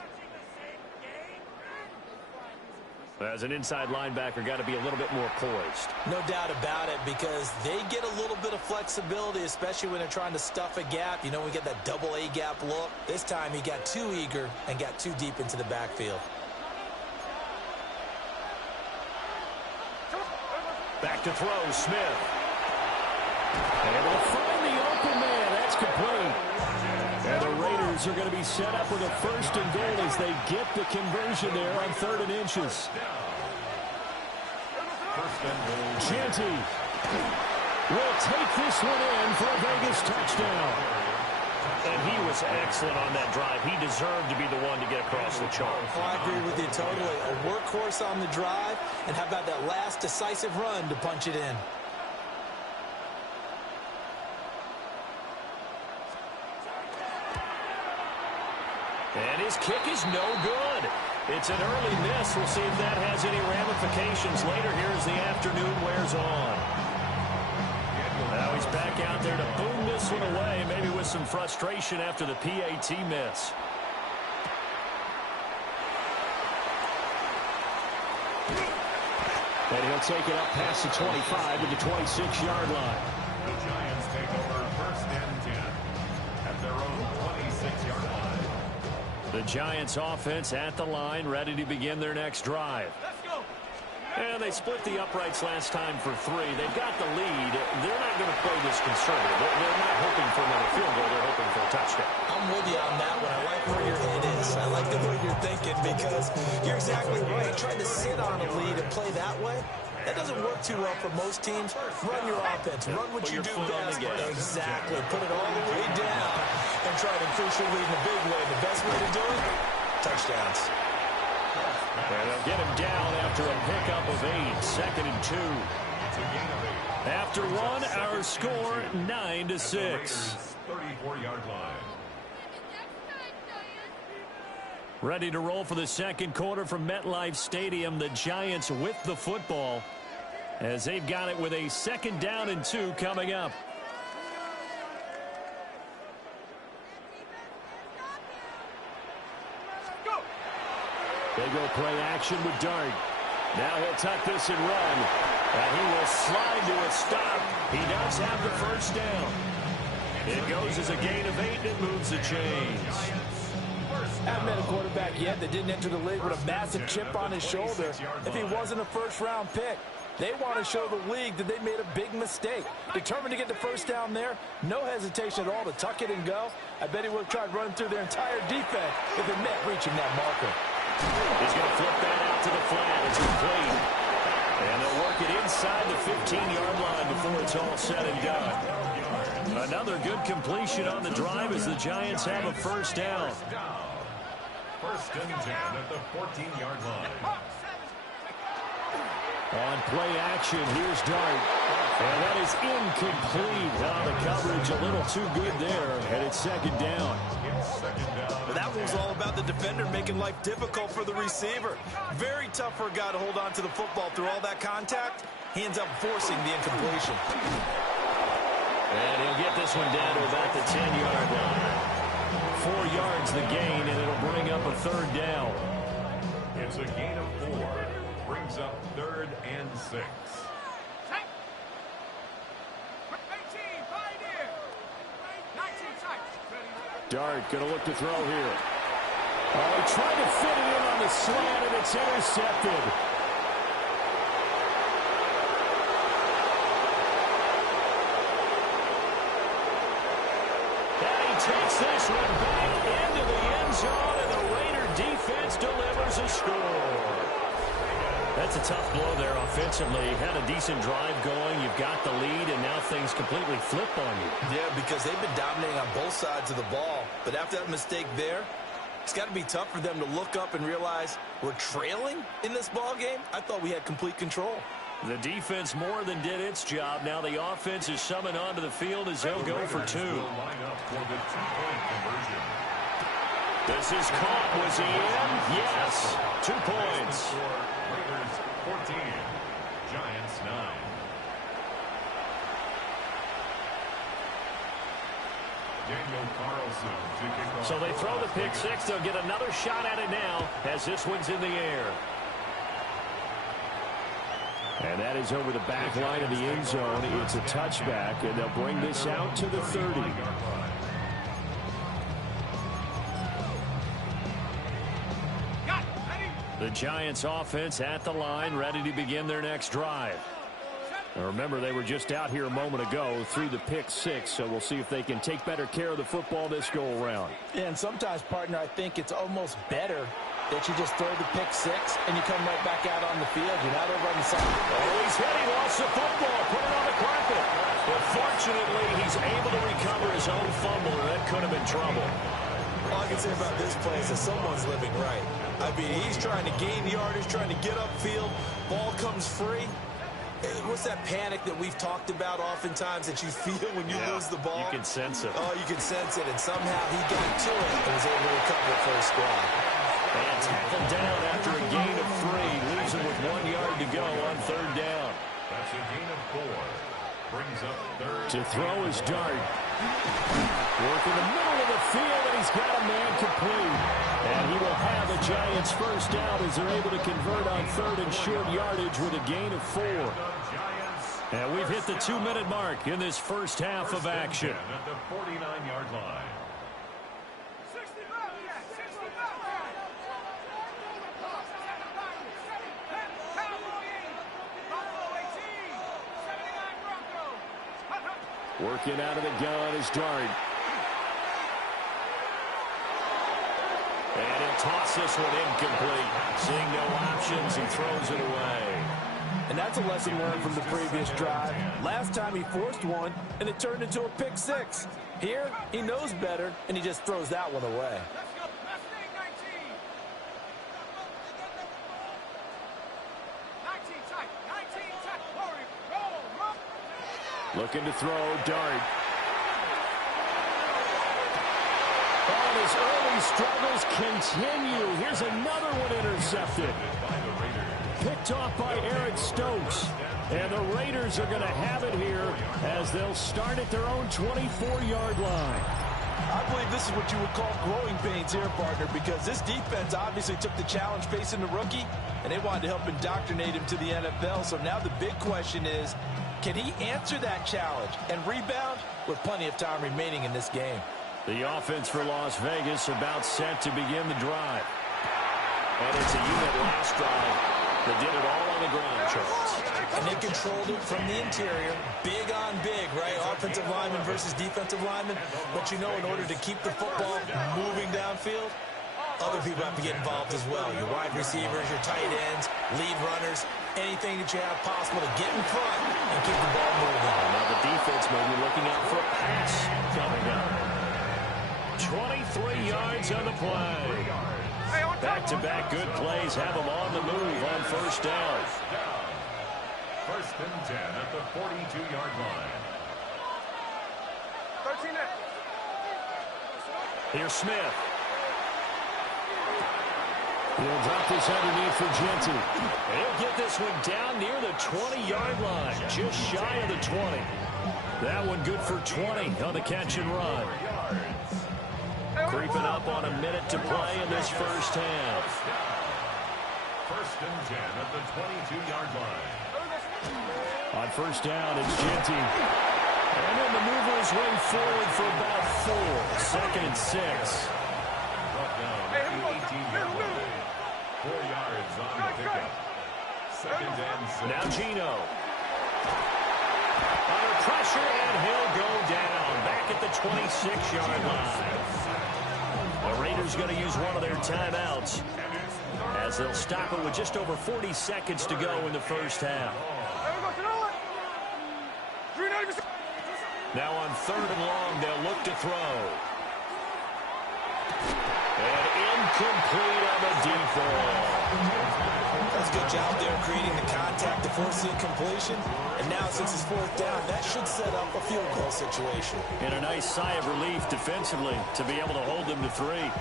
As an inside linebacker, got to be a little bit more poised. No doubt about it, because they get a little bit of flexibility, especially when they're trying to stuff a gap. You know, we get that double A gap look. This time he got too eager and got too deep into the backfield. Back to throw, Smith. And they'll find the open man. That's complete. And the Raiders are going to be set up with a 1st and goal as they get the conversion there on 3rd and inches. Chanty will take this one in for a Vegas touchdown. And he was excellent on that drive. He deserved to be the one to get across the chalk. Oh, I agree with you totally. A workhorse on the drive, and how about that last decisive run to punch it in? And his kick is no good. It's an early miss. We'll see if that has any ramifications later here as the afternoon wears on. Now he's back out there to boom this one away, maybe with some frustration after the PAT miss. And he'll take it up past the 25 to the 26-yard line. The Giants take over 1st and 10 at their own 26-yard line. The Giants offense at the line, ready to begin their next drive. Let's go. And they split the uprights last time for 3. They've got the lead. They're not going to play this conservative. They're not hoping for another field goal. They're hoping for a touchdown. I'm with you on that one. I like where your head is. I like the way you're thinking, because you're exactly right. Trying to sit on a lead and play that way, that doesn't work too well for most teams. Run your offense. Run what you do best. Exactly. Put it all the way down and try to increase your lead in a big way. The best way to do it, touchdowns. And they'll get him down after a pickup of 8. 2nd and 2. After 1, our score 9-6. 34-yard line. Ready to roll for the 2nd quarter from MetLife Stadium. The Giants with the football as they've got it with a 2nd down and 2 coming up. They go play action with Dart. Now he'll tuck this and run. And he will slide to a stop. He does have the 1st down. It goes as a gain of 8, and it moves the chains. Haven't met a quarterback yet that didn't enter the league with a massive chip on his shoulder if he wasn't a 1st-round pick. They want to show the league that they made a big mistake. Determined to get the 1st down there. No hesitation at all to tuck it and go. I bet he would have tried running through their entire defense if it meant reaching that marker. He's going to flip that out to the flat. It's complete. And they'll work it inside the 15-yard line before it's all said and done. Another good completion on the drive as the Giants have a 1st down. 1st and 10 at the 14-yard line. On play action, here's Dart. And that is incomplete. The coverage a little too good there. And it's 2nd down. But that one was all about the defender making life difficult for the receiver. Very tough for a guy to hold on to the football through all that contact. He ends up forcing the incompletion. And he'll get this one down to about the 10-yard line. 4 yards the gain, and it'll bring up a 3rd down. It's a gain of 4. Brings up 3rd and 6. Dart going to look to throw here. Oh, he tried to fit it in on the slant, and it's intercepted. And he takes this one back into the end zone, and the Raider defense delivers a score. That's a tough blow there offensively. You had a decent drive going. You've got the lead, and now things completely flip on you. Yeah, because they've been dominating on both sides of the ball. But after that mistake there, it's got to be tough for them to look up and realize we're trailing in this ball game. I thought we had complete control. The defense more than did its job. Now the offense is summoned onto the field as they'll go for 2. This is caught. Was he in? Yes. 2 points. Raiders 14, Giants 9. Daniel Carlson to kick off. So they throw the pick 6. They'll get another shot at it now as this one's in the air. And that is over the back line of the end zone. It's a touchback, and they'll bring this out to the 30. The Giants offense at the line, ready to begin their next drive. Now remember, they were just out here a moment ago through the pick 6, so we'll see if they can take better care of the football this go-around. Yeah, and sometimes, partner, I think it's almost better that you just throw the pick 6 and you come right back out on the field. You're not over on the side. Oh, he's hit. He lost the football. Put it on the carpet. But fortunately, he's able to recover his own fumble, and that could have been trouble. All I can say about this play is that someone's living right. I mean, he's trying to gain yardage, trying to get upfield. Ball comes free. What's that panic that we've talked about oftentimes that you feel when you lose the ball? You can sense it. Oh, you can sense it, and somehow he got to it and was able to recover it for his squad. And tackled down after a gain of 3. Leaves him with 1 yard to go on 3rd down. That's a gain of 4. Brings up 3rd. To throw is Dart. Work in the middle of the field, and he's got a man complete. And he will have the Giants first down as they're able to convert on 3rd and short yardage with a gain of 4. And we've hit the 2-minute mark in this first half of action. At the 49-yard line. Working out of the gun is Dart. And he'll toss this one incomplete. Seeing no options, he throws it away. And that's a lesson learned from the previous drive. Last time he forced one, and it turned into a pick 6. Here, he knows better, and he just throws that one away. Looking to throw, Dart. Oh, his early struggles continue. Here's another one intercepted. Picked off by Eric Stokes. And the Raiders are going to have it here as they'll start at their own 24-yard line. I believe this is what you would call growing pains here, partner, because this defense obviously took the challenge facing the rookie, and they wanted to help indoctrinate him to the NFL. So now the big question is, can he answer that challenge and rebound with plenty of time remaining in this game? The offense for Las Vegas about set to begin the drive. And it's a unit last drive that did it all on the ground, Charles. And they controlled it from the interior, big on big, right? Offensive lineman versus defensive lineman. But you know, in order to keep the football moving downfield, other people have to get involved as well. Your wide receivers, your tight ends, lead runners, anything that you have possible to get in front and keep the ball moving. Now the defense may be looking out for a pass coming up. 23 yards on the play. Back-to-back good plays have them on the move on 1st down. 1st and 10 at the 42-yard line. 13. Here's Smith. He'll drop this underneath for Genty. He'll get this one down near the 20-yard line, just shy of the 20. That one good for 20 on the catch and run. Creeping up on a minute to play in this first half. 1st and 10 at the 22-yard line. On 1st down, it's Genty. And then maneuver his way forward for about 4. 2nd and 6. Brought down at the 18-yard line. 4 yards on the pickup. 2nd and 6. Now Gino. Under pressure, and he'll go down. Back at the 26-yard line. The Raiders going to use one of their timeouts as they'll stop it with just over 40 seconds to go in the first half. Now on 3rd and long, they'll look to throw. And incomplete on the deep ball. That's a good job there creating the contact to force the incompletion. And now since it's 4th down, that should set up a field goal situation. And a nice sigh of relief defensively to be able to hold them to 3.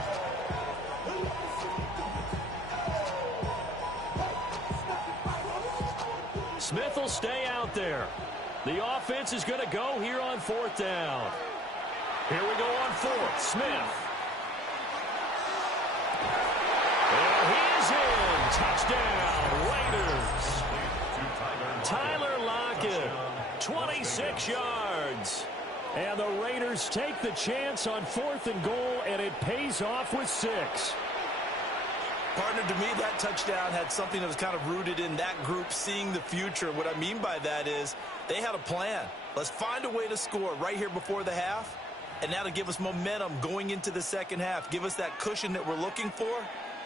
Smith will stay out there. The offense is going to go here on 4th down. Here we go on 4th. Smith. And he is in. Touchdown, Raiders. To Tyler Tyler Lockett, 26 yards. And the Raiders take the chance on 4th and goal, and it pays off with 6. Partner, to me, that touchdown had something that was kind of rooted in that group seeing the future. What I mean by that is they had a plan. Let's find a way to score right here before the half, and that'll give us momentum going into the second half. Give us that cushion that we're looking for.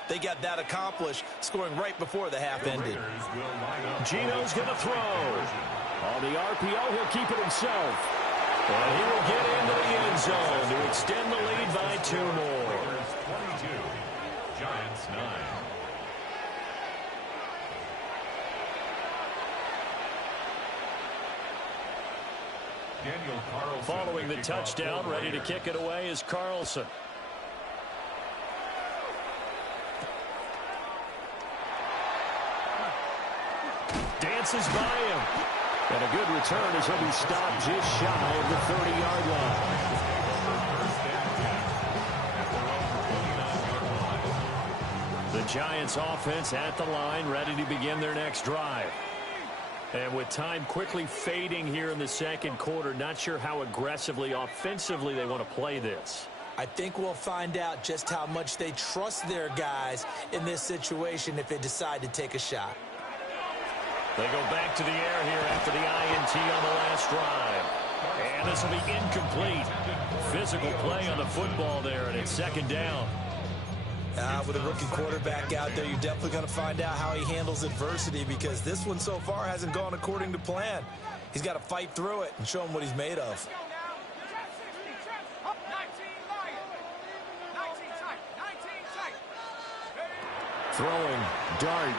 They got that accomplished, scoring right before the half ended. Gino's going to throw. On the RPO, he'll keep it himself. And he will get into the end zone to extend the lead by 2 more. 22, Giants 9. Daniel Carlson. Following the touchdown, ready to kick it away is Carlson. Dances by him. And a good return as he'll be stopped just shy of the 30-yard line. The Giants offense at the line, ready to begin their next drive. And with time quickly fading here in the second quarter, not sure how aggressively, offensively they want to play this. I think we'll find out just how much they trust their guys in this situation if they decide to take a shot. They go back to the air here after the INT on the last drive. And this will be incomplete. Physical play on the football there, and it's second down. With a rookie quarterback out there, you're definitely going to find out how he handles adversity, because this one so far hasn't gone according to plan. He's got to fight through it and show him what he's made of. Throwing, dart.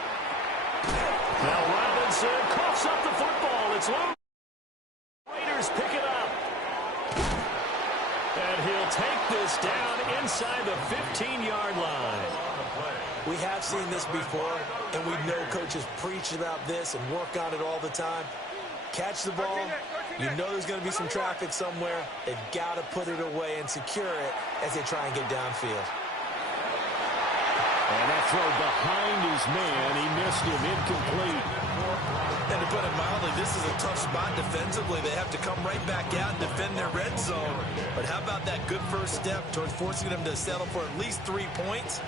Now Robinson coughs up the football. It's loose. Raiders pick it up. And he'll take this down inside the 15-yard line. We have seen this before, and we know coaches preach about this and work on it all the time. Catch the ball. You know there's going to be some traffic somewhere. They've got to put it away and secure it as they try and get downfield. And that throw behind his man. He missed him, incomplete. And to put it mildly, this is a tough spot defensively. They have to come right back out and defend their red zone. But how about that good first step towards forcing them to settle for at least 3 points?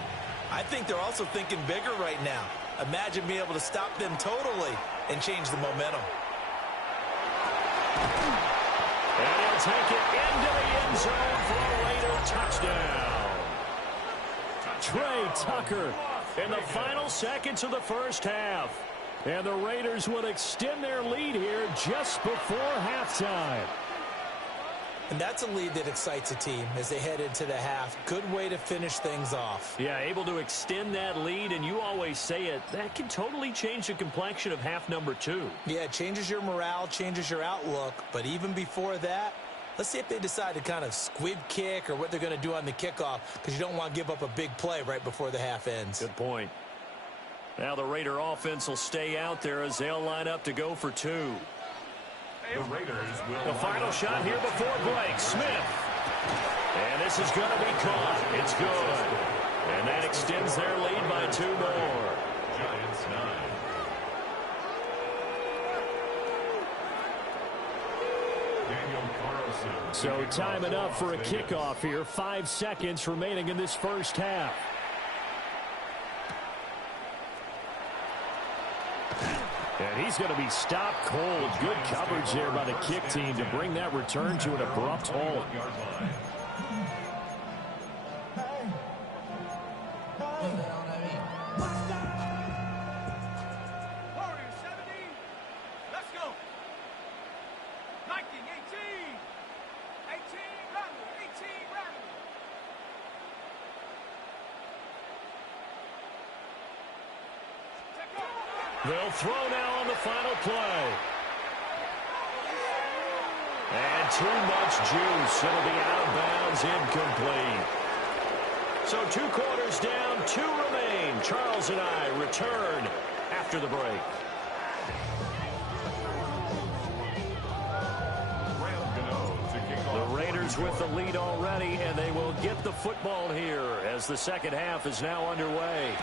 I think they're also thinking bigger right now. Imagine being able to stop them totally and change the momentum. And he'll take it into the end zone for a Raider touchdown. Trey Tucker in the final seconds of the first half. And the Raiders will extend their lead here just before halftime. And that's a lead that excites a team as they head into the half. Good way to finish things off. Yeah, able to extend that lead, and you always say it, that can totally change the complexion of half number 2. Yeah, it changes your morale, changes your outlook. But even before that, let's see if they decide to kind of squib kick or what they're going to do on the kickoff, because you don't want to give up a big play right before the half ends. Good point. Now the Raider offense will stay out there as they'll line up to go for 2. The Raiders will. The final shot here before break. Smith. And this is going to be caught. It's good. And that extends their lead by 2 more. Giants 9. Daniel Carlson. So time it up for a kickoff here. 5 seconds remaining in this first half. And he's going to be stopped cold. Good coverage there by the kick team to bring that return to an abrupt halt. They'll throw now on the final play. And too much juice. It'll be out of bounds, incomplete. So 2 quarters down, 2 remain. Charles and I return after the break. The Raiders with the lead already, and they will get the football here as the second half is now underway.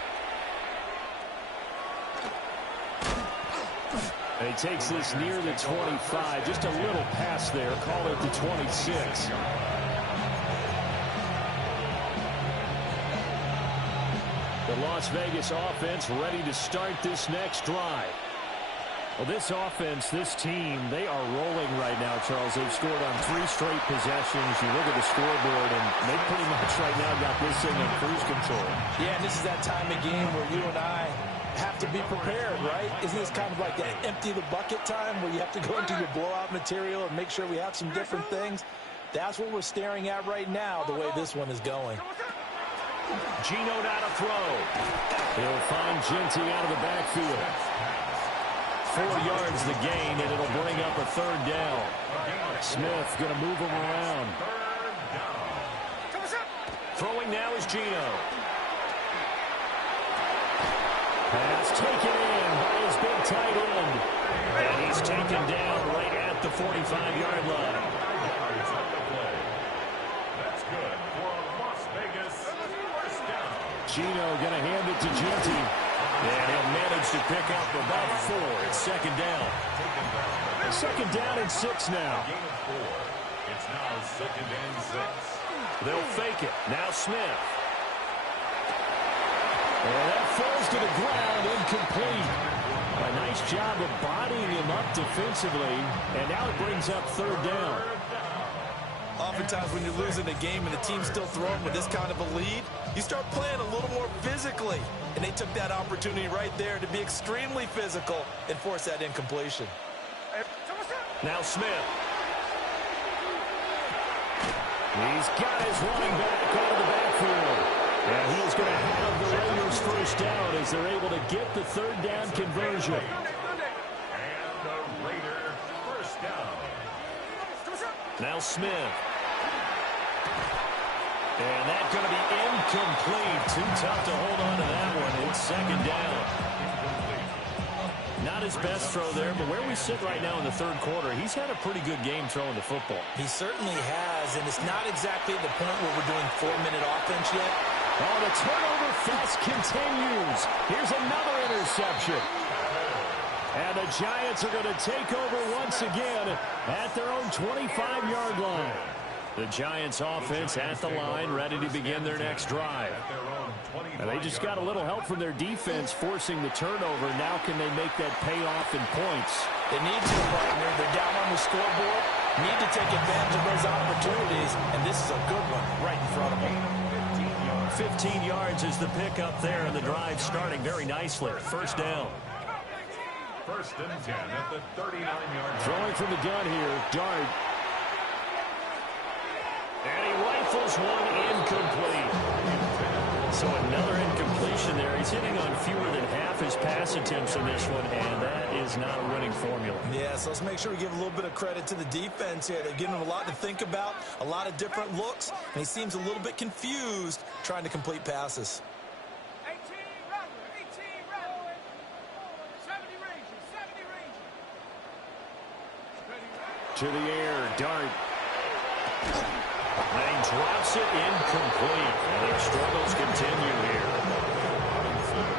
And he takes this near the 25. Just a little pass there. Call it the 26. The Las Vegas offense ready to start this next drive. Well, this offense, this team, they are rolling right now, Charles. They've scored on 3 straight possessions. You look at the scoreboard, and they pretty much right now got this thing on cruise control. Yeah, and this is that time of game where you and I have to be prepared, right? Isn't this kind of like that empty the bucket time where you have to go into your blowout material and make sure we have some different things? That's what we're staring at right now, the way this one is going. Gino now to throw. He'll find Genty out of the backfield. 4 yards the gain, and it'll bring up a 3rd down. Smith going to move him around. Throwing now is Gino. Pass taken in by his big tight end. And he's taken down right at the 45-yard line. That's good for a Las Vegas first down. Gino going to hand it to Genty. And he'll manage to pick up about 4. It's 2nd down. 2nd down and 6 now. Gain of 4. It's now 2nd and 6. They'll fake it. Now Smith. And that falls to the ground, incomplete. A nice job of bodying him up defensively. And now it brings up 3rd down. Oftentimes when you're losing a game and the team's still throwing with this kind of a lead, you start playing a little more physically. And they took that opportunity right there to be extremely physical and force that incompletion. Now Smith. He's got his running back out of the backfield. And he is going to have the Raiders first down as they're able to get the 3rd down conversion. And the Raider first down. Now Smith. And that's going to be incomplete. Too tough to hold on to that one. It's 2nd down. Not his best throw there, but where we sit right now in the 3rd quarter, he's had a pretty good game throwing the football. He certainly has, and it's not exactly the point where we're doing 4-minute offense yet. Oh, the turnover fest continues. Here's another interception. And the Giants are going to take over once again at their own 25-yard line. The Giants offense at the line, ready to begin their next drive. And they just got a little help from their defense forcing the turnover. Now can they make that pay off in points? They need to, partner. They're down on the scoreboard. Need to take advantage of those opportunities, and this is a good one right in front of them. 15 yards is the pickup there, and the drive starting very nicely. First down. 1st and 10 at the 39-yard line. Throwing from the gun here, Dart. And he rifles one incomplete. So another incompletion there. He's hitting on fewer than half his pass attempts in this one, and that is not a winning formula. Yeah, so let's make sure we give a little bit of credit to the defense here. They're giving him a lot to think about, a lot of different looks, and he seems a little bit confused trying to complete passes. 18 Rattler. 70 Rangers. To the air, Dart. And he drops it incomplete. And their struggles continue here.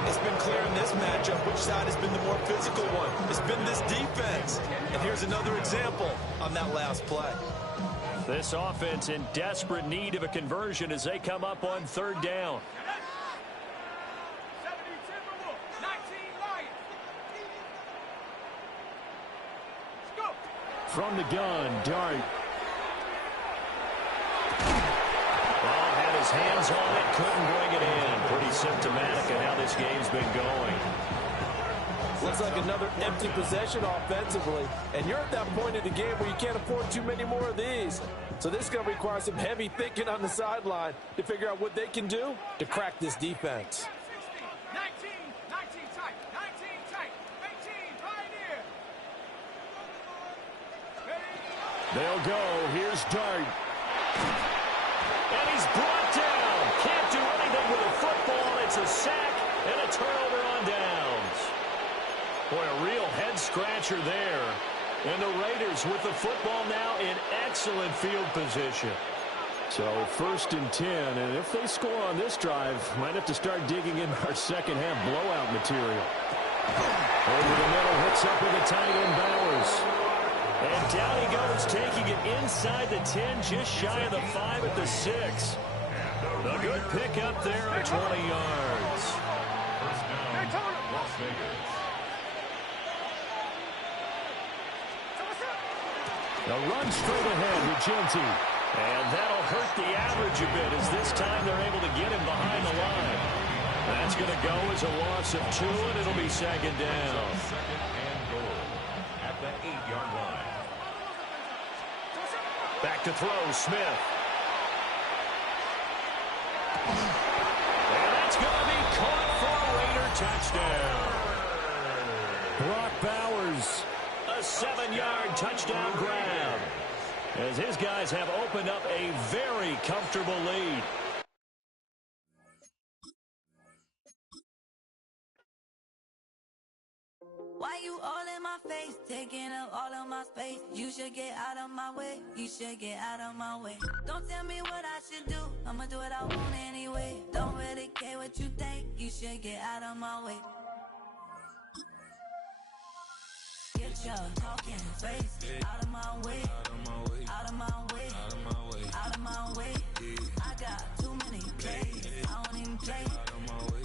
It's been clear in this matchup which side has been the more physical one. It's been this defense. And here's another example on that last play. This offense in desperate need of a conversion as they come up on 3rd down. 70 Timberwolves. 19 Lions. Let's go. From the gun, Dart. His hands on it, couldn't bring it in. Pretty symptomatic of how this game's been going. Looks like another empty possession offensively, and you're at that point in the game where you can't afford too many more of these. So this is going to require some heavy thinking on the sideline to figure out what they can do to crack this defense. 19 tight, 19 tight, 18 Pioneer. They'll go. Here's Dart. And he's brought down. Can't do anything with a football. It's a sack and a turnover on downs. Boy, a real head-scratcher there. And the Raiders with the football now in excellent field position. So 1st and 10, and if they score on this drive, might have to start digging in our second-half blowout material. Over the middle, hooks up with the tight end, Bowers. And down he goes, taking it inside the 10, just shy of the 5 at the 6. A good pick up there at 20 yards. First down, Las Vegas. A run straight ahead with Genty. And that'll hurt the average a bit as this time they're able to get him behind the line. That's going to go as a loss of 2, and it'll be second down. Second and goal at the 8-yard line. Back to throw, Smith. And that's going to be caught for a Raider touchdown. Brock Bowers, a 7-yard touchdown grab, as his guys have opened up a very comfortable lead. Why you all in my face, taking up all of my space? You should get out of my way, you should get out of my way. Don't tell me what I should do, I'ma do what I want anyway. Don't really care what you think, you should get out of my way. Get your talking face out of my way, out of my way, out of my way, out of my way. I got too many plays, I don't even play.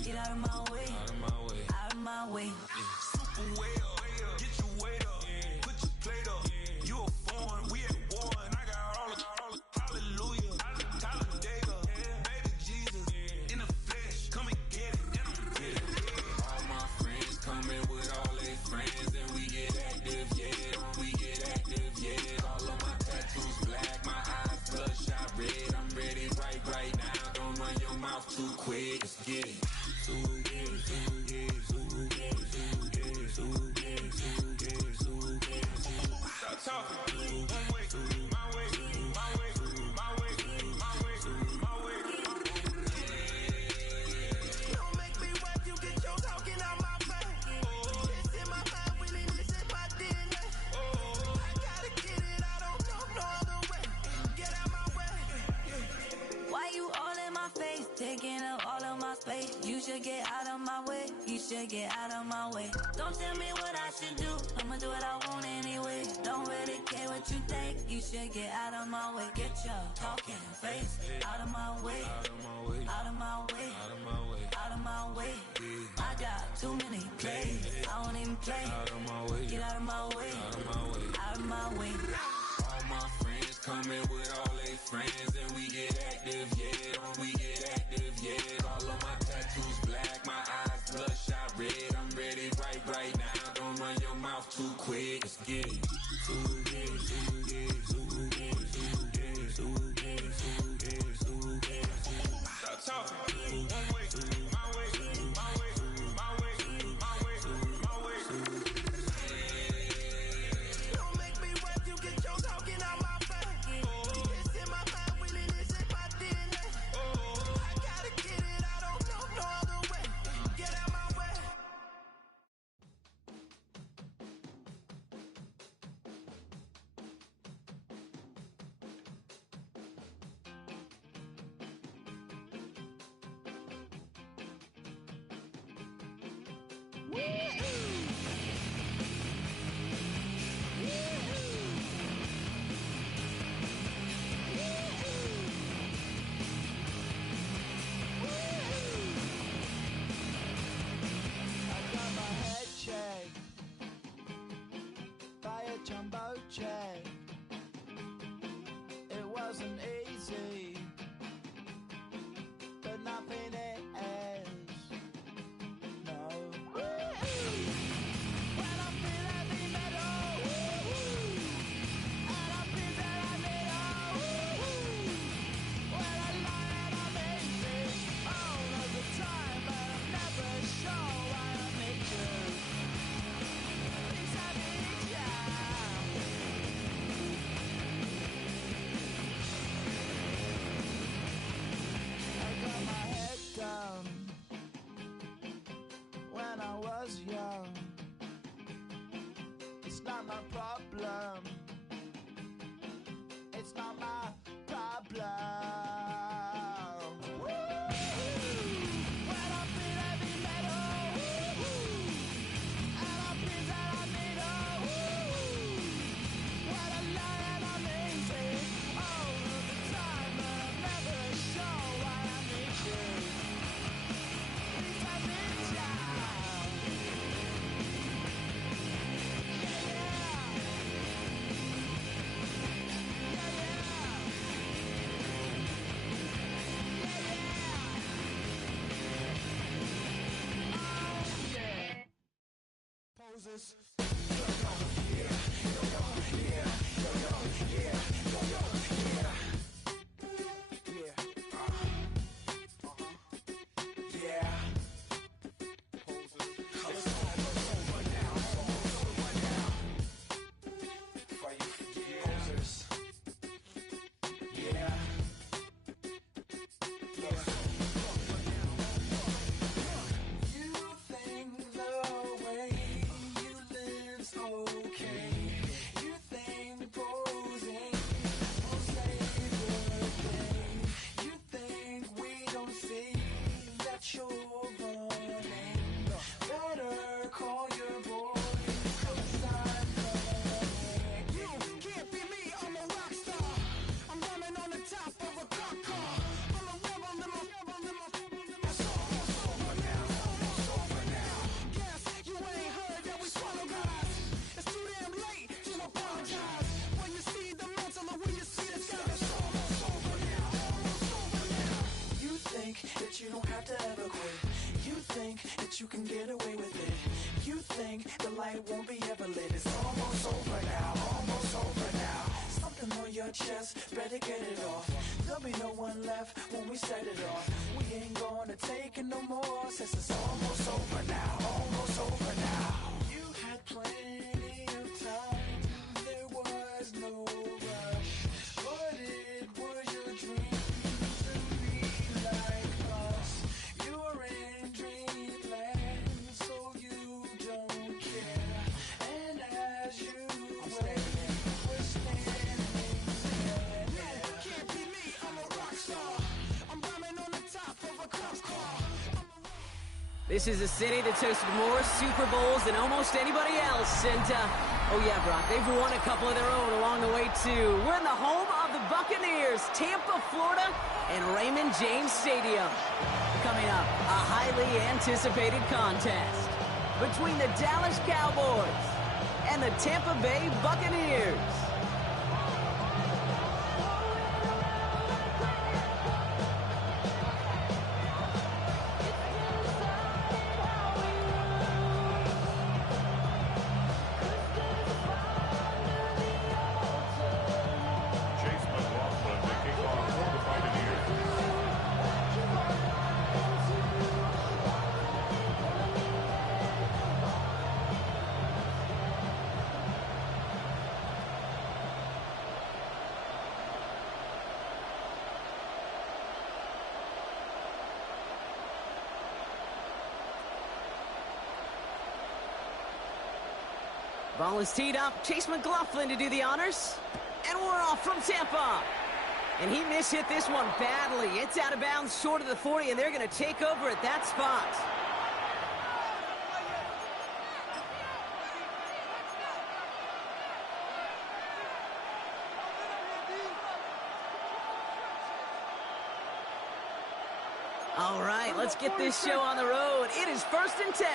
Get out of my way, out of my way, out of my way. Super well, get your weight up, put your plate up. You a foreign, we at war, and I got all the hallelujah, Talladega, baby Jesus, in the flesh, come and get it, and I'm get it. All my friends coming with all their friends, and we get active, yeah, we get active, yeah. All of my tattoos black, my eyes bloodshot red. I'm ready right now. Don't run your mouth too quick. Let's get it. Stop talking. One way, my way, my way, my way, my way, my way. Don't make me wet, you get your talking out my face. It's in my mind, really, this is my DNA. I gotta get it, I don't know no other way. Get out my way. Why you all in my face, taking up all of my space? You should get out of my way, you should get out of my way. Don't tell me what I should do, I'ma do what I want anyway. Don't really care what you think, you should get out of my way. Get your talking face out of my way, out of my way, out of my way, out of my way, out of my way. I got too many plays, I don't even play. Get out of my way, out of my way, out of my way. All my friends coming with all their friends, and we get active, yeah. We get active, yeah. All of my tattoos black, my eyes bloodshot red. I'm ready right now. Don't run your mouth too quick. Let's get it. Stop talking. One way, my way, my way, my way, my way, my way. Don't make me wet, you get your talking out my face. It's in my mind, really, this is my DNA. I gotta get it, I don't know no other way. Get out my way. I got my head checked by a jumbo jet. It wasn't easy, but nothing is. No. When I feel heavy metal, and I feel that I need when I lie and I'm easy all of the time, but I'm never sure why I need you. Please, I need ya. I got my head you can get away with it. You think the light won't be ever lit. It's almost over now, almost over now. Something on your chest, better get it off. There'll be no one left when we set it off. We ain't gonna take it no more, since it's almost over now, almost over now. You had plenty of time, there was no rush, but it was your dream to be like us. You're in dreamland, so you don't care. And as you wait, we're standing there. No, can't be me, I'm a rock star. I'm bombing on the top of a cop car. This is a city that's hosted more Super Bowls than almost anybody else. And, oh yeah, Brock, they've won a couple of their own along the way, too. We're in the home of the Buccaneers, Tampa, Florida, and Raymond James Stadium. Coming up, a highly anticipated contest between the Dallas Cowboys and the Tampa Bay Buccaneers. Chase McLaughlin to kick off for the Buccaneers. Ball is teed up. Chase McLaughlin to do the honors. And we're off from Tampa. And he mishit this one badly. It's out of bounds short of the 40, and they're going to take over at that spot. All right, let's get this show on the road. It is 1st and 10.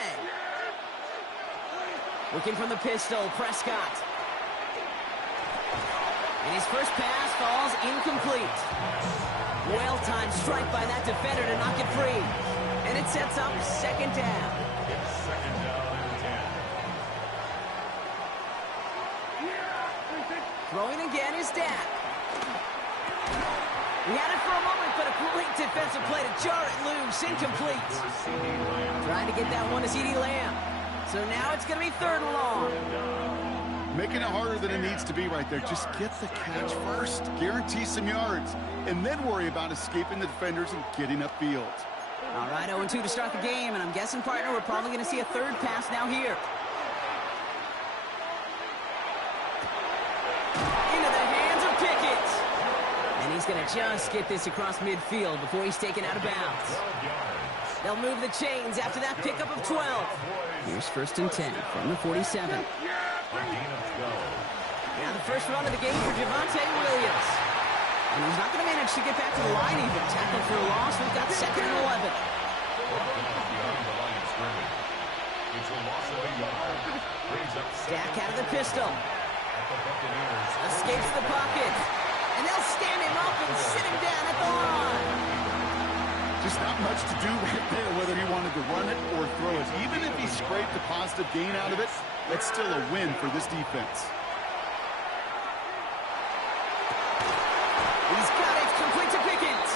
Looking from the pistol, Prescott. And his first pass falls incomplete. Well-timed strike by that defender to knock it free. And it sets up 2nd down. It's 2nd down and 10. Throwing again is Dak. He had it for a moment, but a great defensive play to jar it loose. Incomplete. Trying to get that one to CeeDee Lamb. So now it's going to be 3rd and long. Making it harder than it needs to be right there. Just get the catch first. Guarantee some yards. And then worry about escaping the defenders and getting upfield. All right, 0-2 to start the game. And I'm guessing, partner, we're probably going to see a 3rd pass now here. Into the hands of Pickett. And he's going to just get this across midfield before he's taken out of bounds. They'll move the chains after that pickup of 12. Here's 1st and 10 from the 47. A gain of 12. Now the first run of the game for Javonte Williams. And he's not going to manage to get back to the line even. Tackled for a loss. We've got 2nd and 11. Beyond the line of scrimmage. It's a loss of a yard. Brings up Dak out of the pistol. at the Buccaneers. Escapes the pocket. And they'll stand him up and sit him down at the line. Just not much to do right there, whether he wanted to run it or throw it. Even if he scraped a positive gain out of it, that's still a win for this defense. He's got it, complete to Pickett.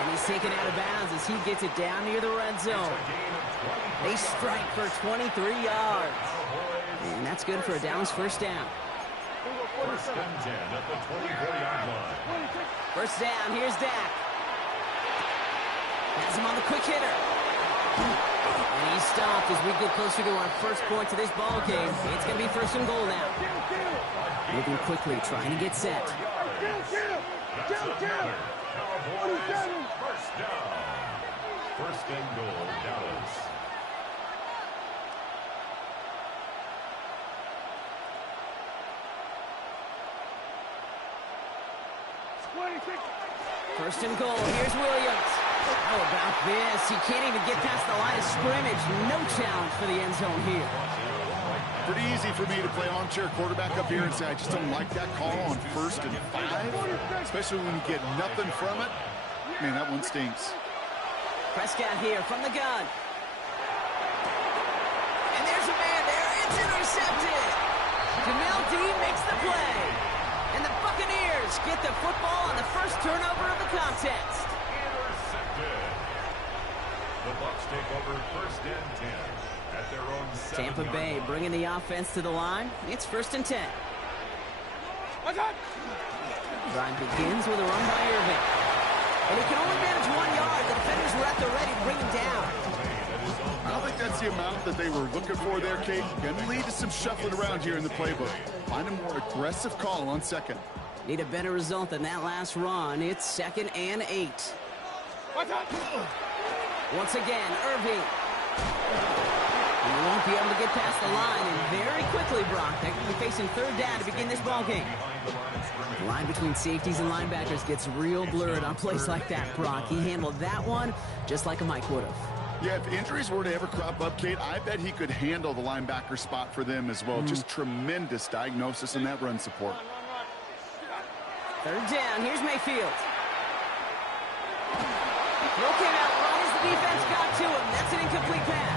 And he's taken out of bounds as he gets it down near the red zone. They strike for 23 yards. And that's good for a Dallas 1st down. 1st and 10 at the 24-yard line. 1st down, here's Dak. Has him on the quick hitter. And he's stopped as we get closer to our first point to this ball game. It's going to be 1st and goal now. Moving quickly, trying to get set. That's another. Cowboys 1st down. 1st and goal, Dallas. First and goal. Here's Williams. How about this? He can't even get past the line of scrimmage. No challenge for the end zone here. Pretty easy for me to play armchair quarterback up here and say I just don't like that call on 1st and 5, especially when you get nothing from it. Man, that one stinks. Prescott here from the gun. And there's a man there. It's intercepted. Jamil Dean makes the play. And the Buccaneers get the football on the first turnover of the contest. Intercepted. The Bucs take over 1st and 10 at their own 7-yard Tampa Bay line. bringing the offense to the line. It's 1st and 10. Drive begins with a run by Irving. And he can only manage 1 yard. The defenders were at the ready to bring him down. I don't think that's the amount that they were looking for there, Kate. Going to lead to some shuffling around here in the playbook. Find a more aggressive call on 2nd. Need a better result than that last run. It's 2nd and 8. Once again, Irving. He won't be able to get past the line, and very quickly, Brock, they're going to be facing 3rd down to begin this ballgame. The line between safeties and linebackers gets real blurred on plays like that, Brock. He handled that one just like a Mike would have. Yeah, if injuries were to ever crop up, Kate, I bet he could handle the linebacker spot for them as well. Just tremendous diagnosis in that run support. 3rd down. Here's Mayfield. Throw came out right as the defense got to him. That's an incomplete pass.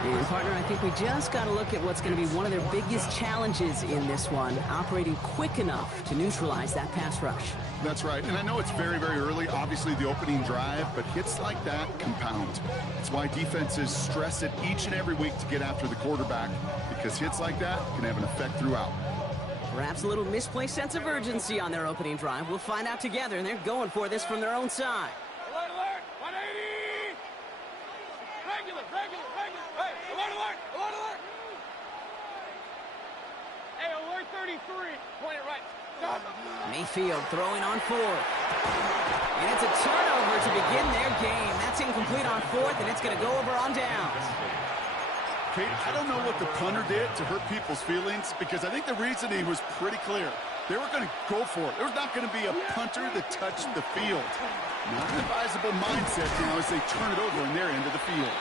And, partner, I think we just got to look at what's going to be one of their biggest challenges in this one, operating quick enough to neutralize that pass rush. That's right, and I know it's very, very early, obviously the opening drive, but hits like that compound. That's why defenses stress it each and every week to get after the quarterback, because hits like that can have an effect throughout. Perhaps a little misplaced sense of urgency on their opening drive. We'll find out together, and they're going for this from their own side. Alert, alert! 180! Regular! Hey, alert, alert! Alert! Hey, alert 33! Point it right. Stop! Mayfield throwing on 4th. And it's a turnover to begin their game. That's incomplete on 4th, and it's going to go over on downs. Kate, I don't know what the punter did to hurt people's feelings, because I think the reasoning was pretty clear. They were going to go for it. There's not going to be a punter that touched the field. Not an advisable mindset now as they turn it over in their end of the field.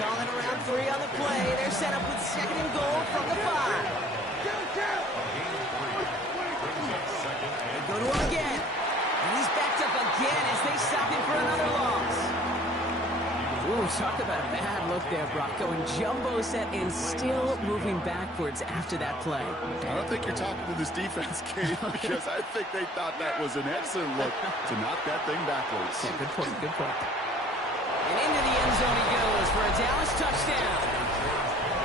Calling around 3 on the play. They're set up with 2nd and goal from the 5. They go to him again. And he's backed up again as they stop him for another loss. Ooh, talk about a bad look there, Brock. Going jumbo set and still moving backwards after that play. I don't think you're talking to this defense, Kate, because I think they thought that was an excellent look to knock that thing backwards. Yeah, good point, good point. And into the end zone he goes for a Dallas touchdown.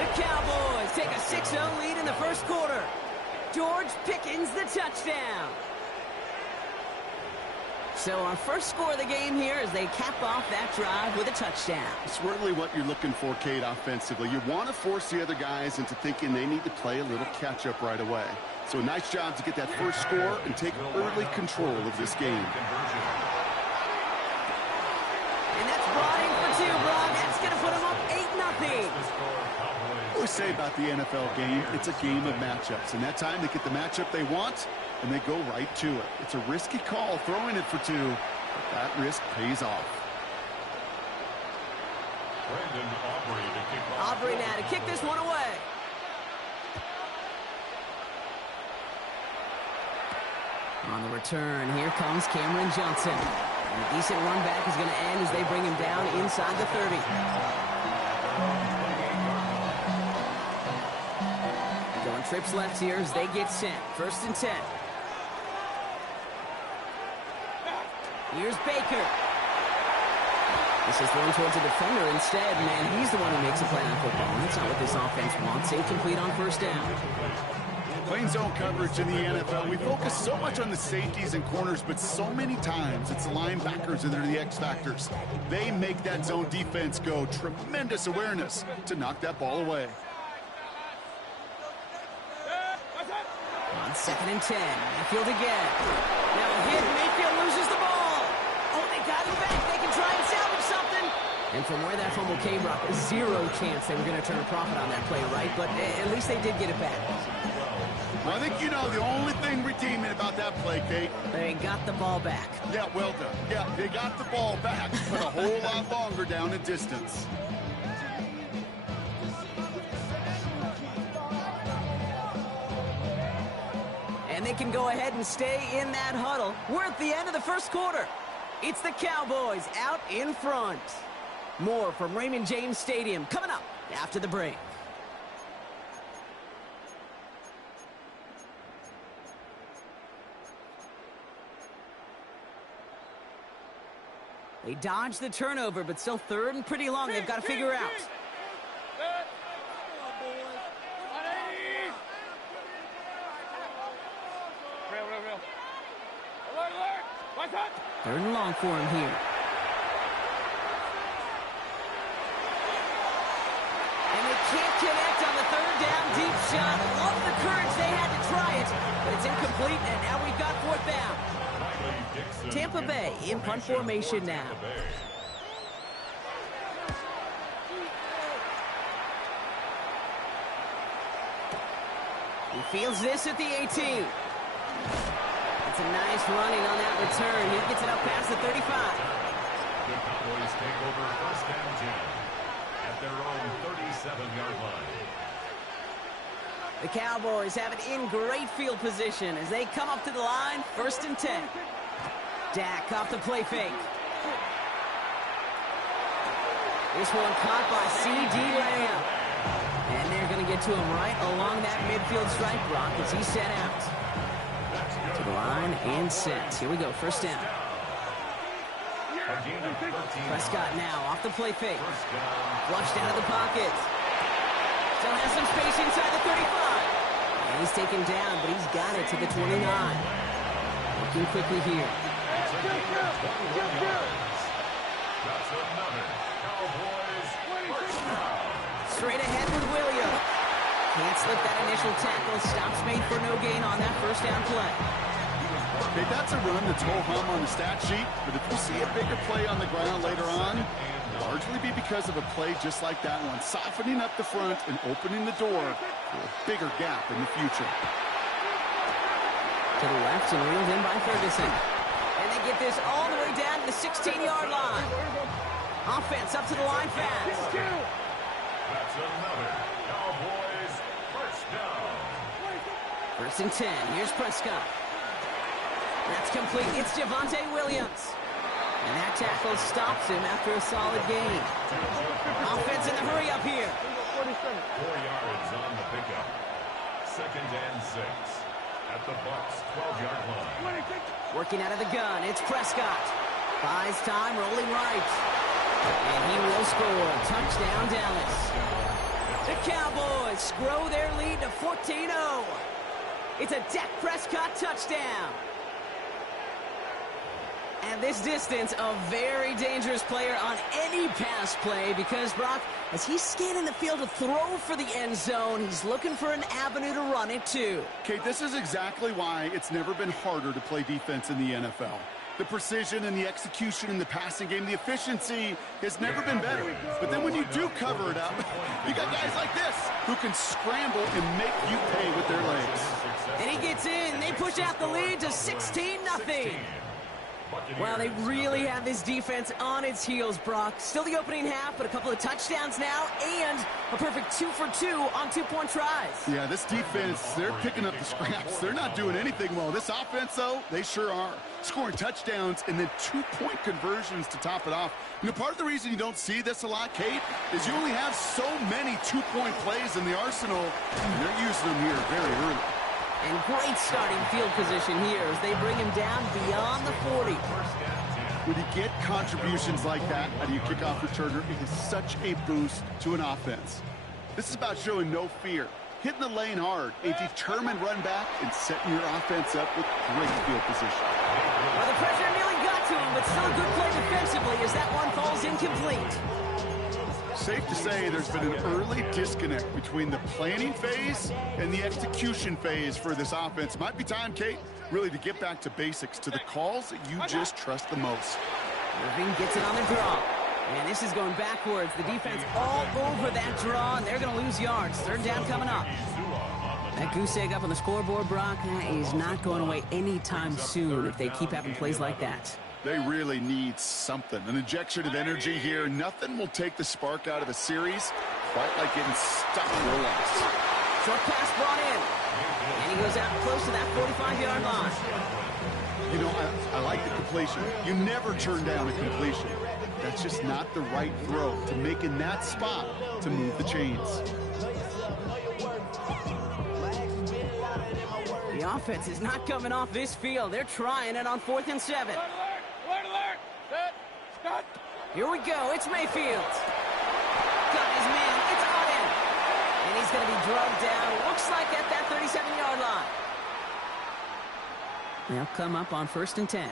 The Cowboys take a 6-0 lead in the first quarter. George Pickens the touchdown. So our first score of the game here as they cap off that drive with a touchdown. It's really what you're looking for, Kate, offensively. You want to force the other guys into thinking they need to play a little catch-up right away. So a nice job to get that first score and take early control of this game. And that's brought in for 2, Brock. That's going to put them up 8-0. What we say about the NFL game, it's a game of matchups. And that time they get the matchup they want, and they go right to it. It's a risky call throwing it for 2, but that risk pays off. Aubrey now to kick this one away. On the return, here comes Cameron Johnson. And a decent run back is going to end as they bring him down inside the 30. Going trips left here as they get sent. 1st and 10. Here's Baker. This is thrown towards a defender instead, man. He's the one who makes a play on football. That's not what this offense wants. Incomplete on 1st down. Playing zone coverage in the NFL, we focus so much on the safeties and corners, but so many times it's the linebackers that are the X factors. They make that zone defense go. Tremendous awareness to knock that ball away. On 2nd and 10, Mayfield again. Now a hit, Mayfield loses the ball. Oh, they got him back. They can try and salvage something. And from where that fumble came, Brock, 0 chance they were going to turn a profit on that play, right? But at least they did get it back. Well, I think you know the only thing redeeming about that play, Kate. They got the ball back. Yeah, well done. Yeah, they got the ball back, but a whole lot longer down in distance. And they can go ahead and stay in that huddle. We're at the end of the first quarter. It's the Cowboys out in front. More from Raymond James Stadium coming up after the break. They dodged the turnover, but still third and pretty long. They've got to figure out. Third and long for him here. And they can't connect on the third down deep shot. Love the courage they had to try it, but it's incomplete, and now we've got fourth down. Tampa Bay in punt formation now. He fields this at the 18. It's a nice running on that return. He gets it up past the 35. The Cowboys take over first down 10 at their own 37-yard line. The Cowboys have it in great field position as they come up to the line, first and 10. Dak off the play fake. This one caught by C.D. Lamb. And they're going to get to him right along that midfield stripe, Brock, as he's set out. To the line and set. Here we go, first down. Prescott now off the play fake. Flushed out of the pocket. Still has some space inside the 35. And he's taken down, but he's got it to the 29. Working quickly here. That's another Cowboys first down. Straight ahead with Williams. Can't slip that initial tackle. Stops made for no gain on that first down play. Okay, that's a run that's ho-hum on the stat sheet, but if you see a bigger play on the ground later on, it'll largely be because of a play just like that one, softening up the front and opening the door for a bigger gap in the future. To the left and reeled in by Ferguson. And they get this all the way down to the 16-yard line. Offense up to the line fast. That's another Cowboys first down. First and 10. Here's Prescott. That's complete. It's Javonte Williams. And that tackle stops him after a solid gain. Offense in the hurry up here. 4 yards on the pickup. Second and 6 at the Bucs 12-yard line. Working out of the gun. It's Prescott. Buys time, rolling right. And he will score. Touchdown, Dallas. The Cowboys grow their lead to 14-0. It's a Dak Prescott touchdown. And this distance, a very dangerous player on any pass play because, Brock, as he's scanning the field to throw for the end zone, he's looking for an avenue to run it too. Kate, this is exactly why it's never been harder to play defense in the NFL. The precision and the execution in the passing game, the efficiency has never been better. But then when you do cover it up, you got guys like this who can scramble and make you pay with their legs. And he gets in. They push out the lead to 16-0. Well, they really have this defense on its heels, Brock. Still the opening half, but a couple of touchdowns now and a perfect 2 for 2 on two-point tries. Yeah, this defense, they're picking up the scraps. They're not doing anything well. This offense, though, they sure are. Scoring touchdowns and then two-point conversions to top it off. You know, part of the reason you don't see this a lot, Kate, is you only have so many two-point plays in the arsenal, and they're using them here very early. And great starting field position here as they bring him down beyond the 40. When you get contributions like that out of your kickoff returner, it is such a boost to an offense. This is about showing no fear, hitting the lane hard, a determined run back, and setting your offense up with great field position. Well, the pressure nearly got to him, but still a good play defensively as that one falls incomplete. Safe to say there's been an early disconnect between the planning phase and the execution phase for this offense. Might be time, Kate, really to get back to basics, to the calls that you just trust the most. Irving gets it on the draw. And this is going backwards. The defense all over that draw, and they're going to lose yards. Third down coming up. That goose egg up on the scoreboard, Brock, is not going away anytime soon if they keep having plays like that. They really need something, an injection of energy here. Nothing will take the spark out of a series quite like getting stuck in a loss. Short pass brought in. And he goes out close to that 45-yard line. You know, I like the completion. You never turn down a completion. That's just not the right throw to make in that spot to move the chains. The offense is not coming off this field. They're trying it on 4th and 7. Alert! Set! Stop! Here we go. It's Mayfield. Got his man. It's Oden. And he's going to be drugged down. Looks like at that 37-yard line. They'll come up on 1st and 10.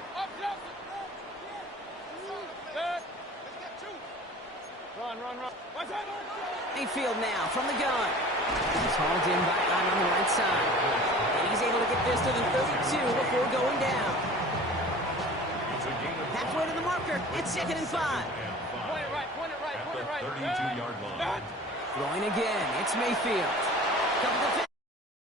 Run. Mayfield now from the gun. He's hauled in by Allen on the right side. And he's able to get this to the 32 before going down. Halfway to the marker. It's 2nd and 5. Point it right. 32-yard line. Throwing again. It's Mayfield. Couple defenders.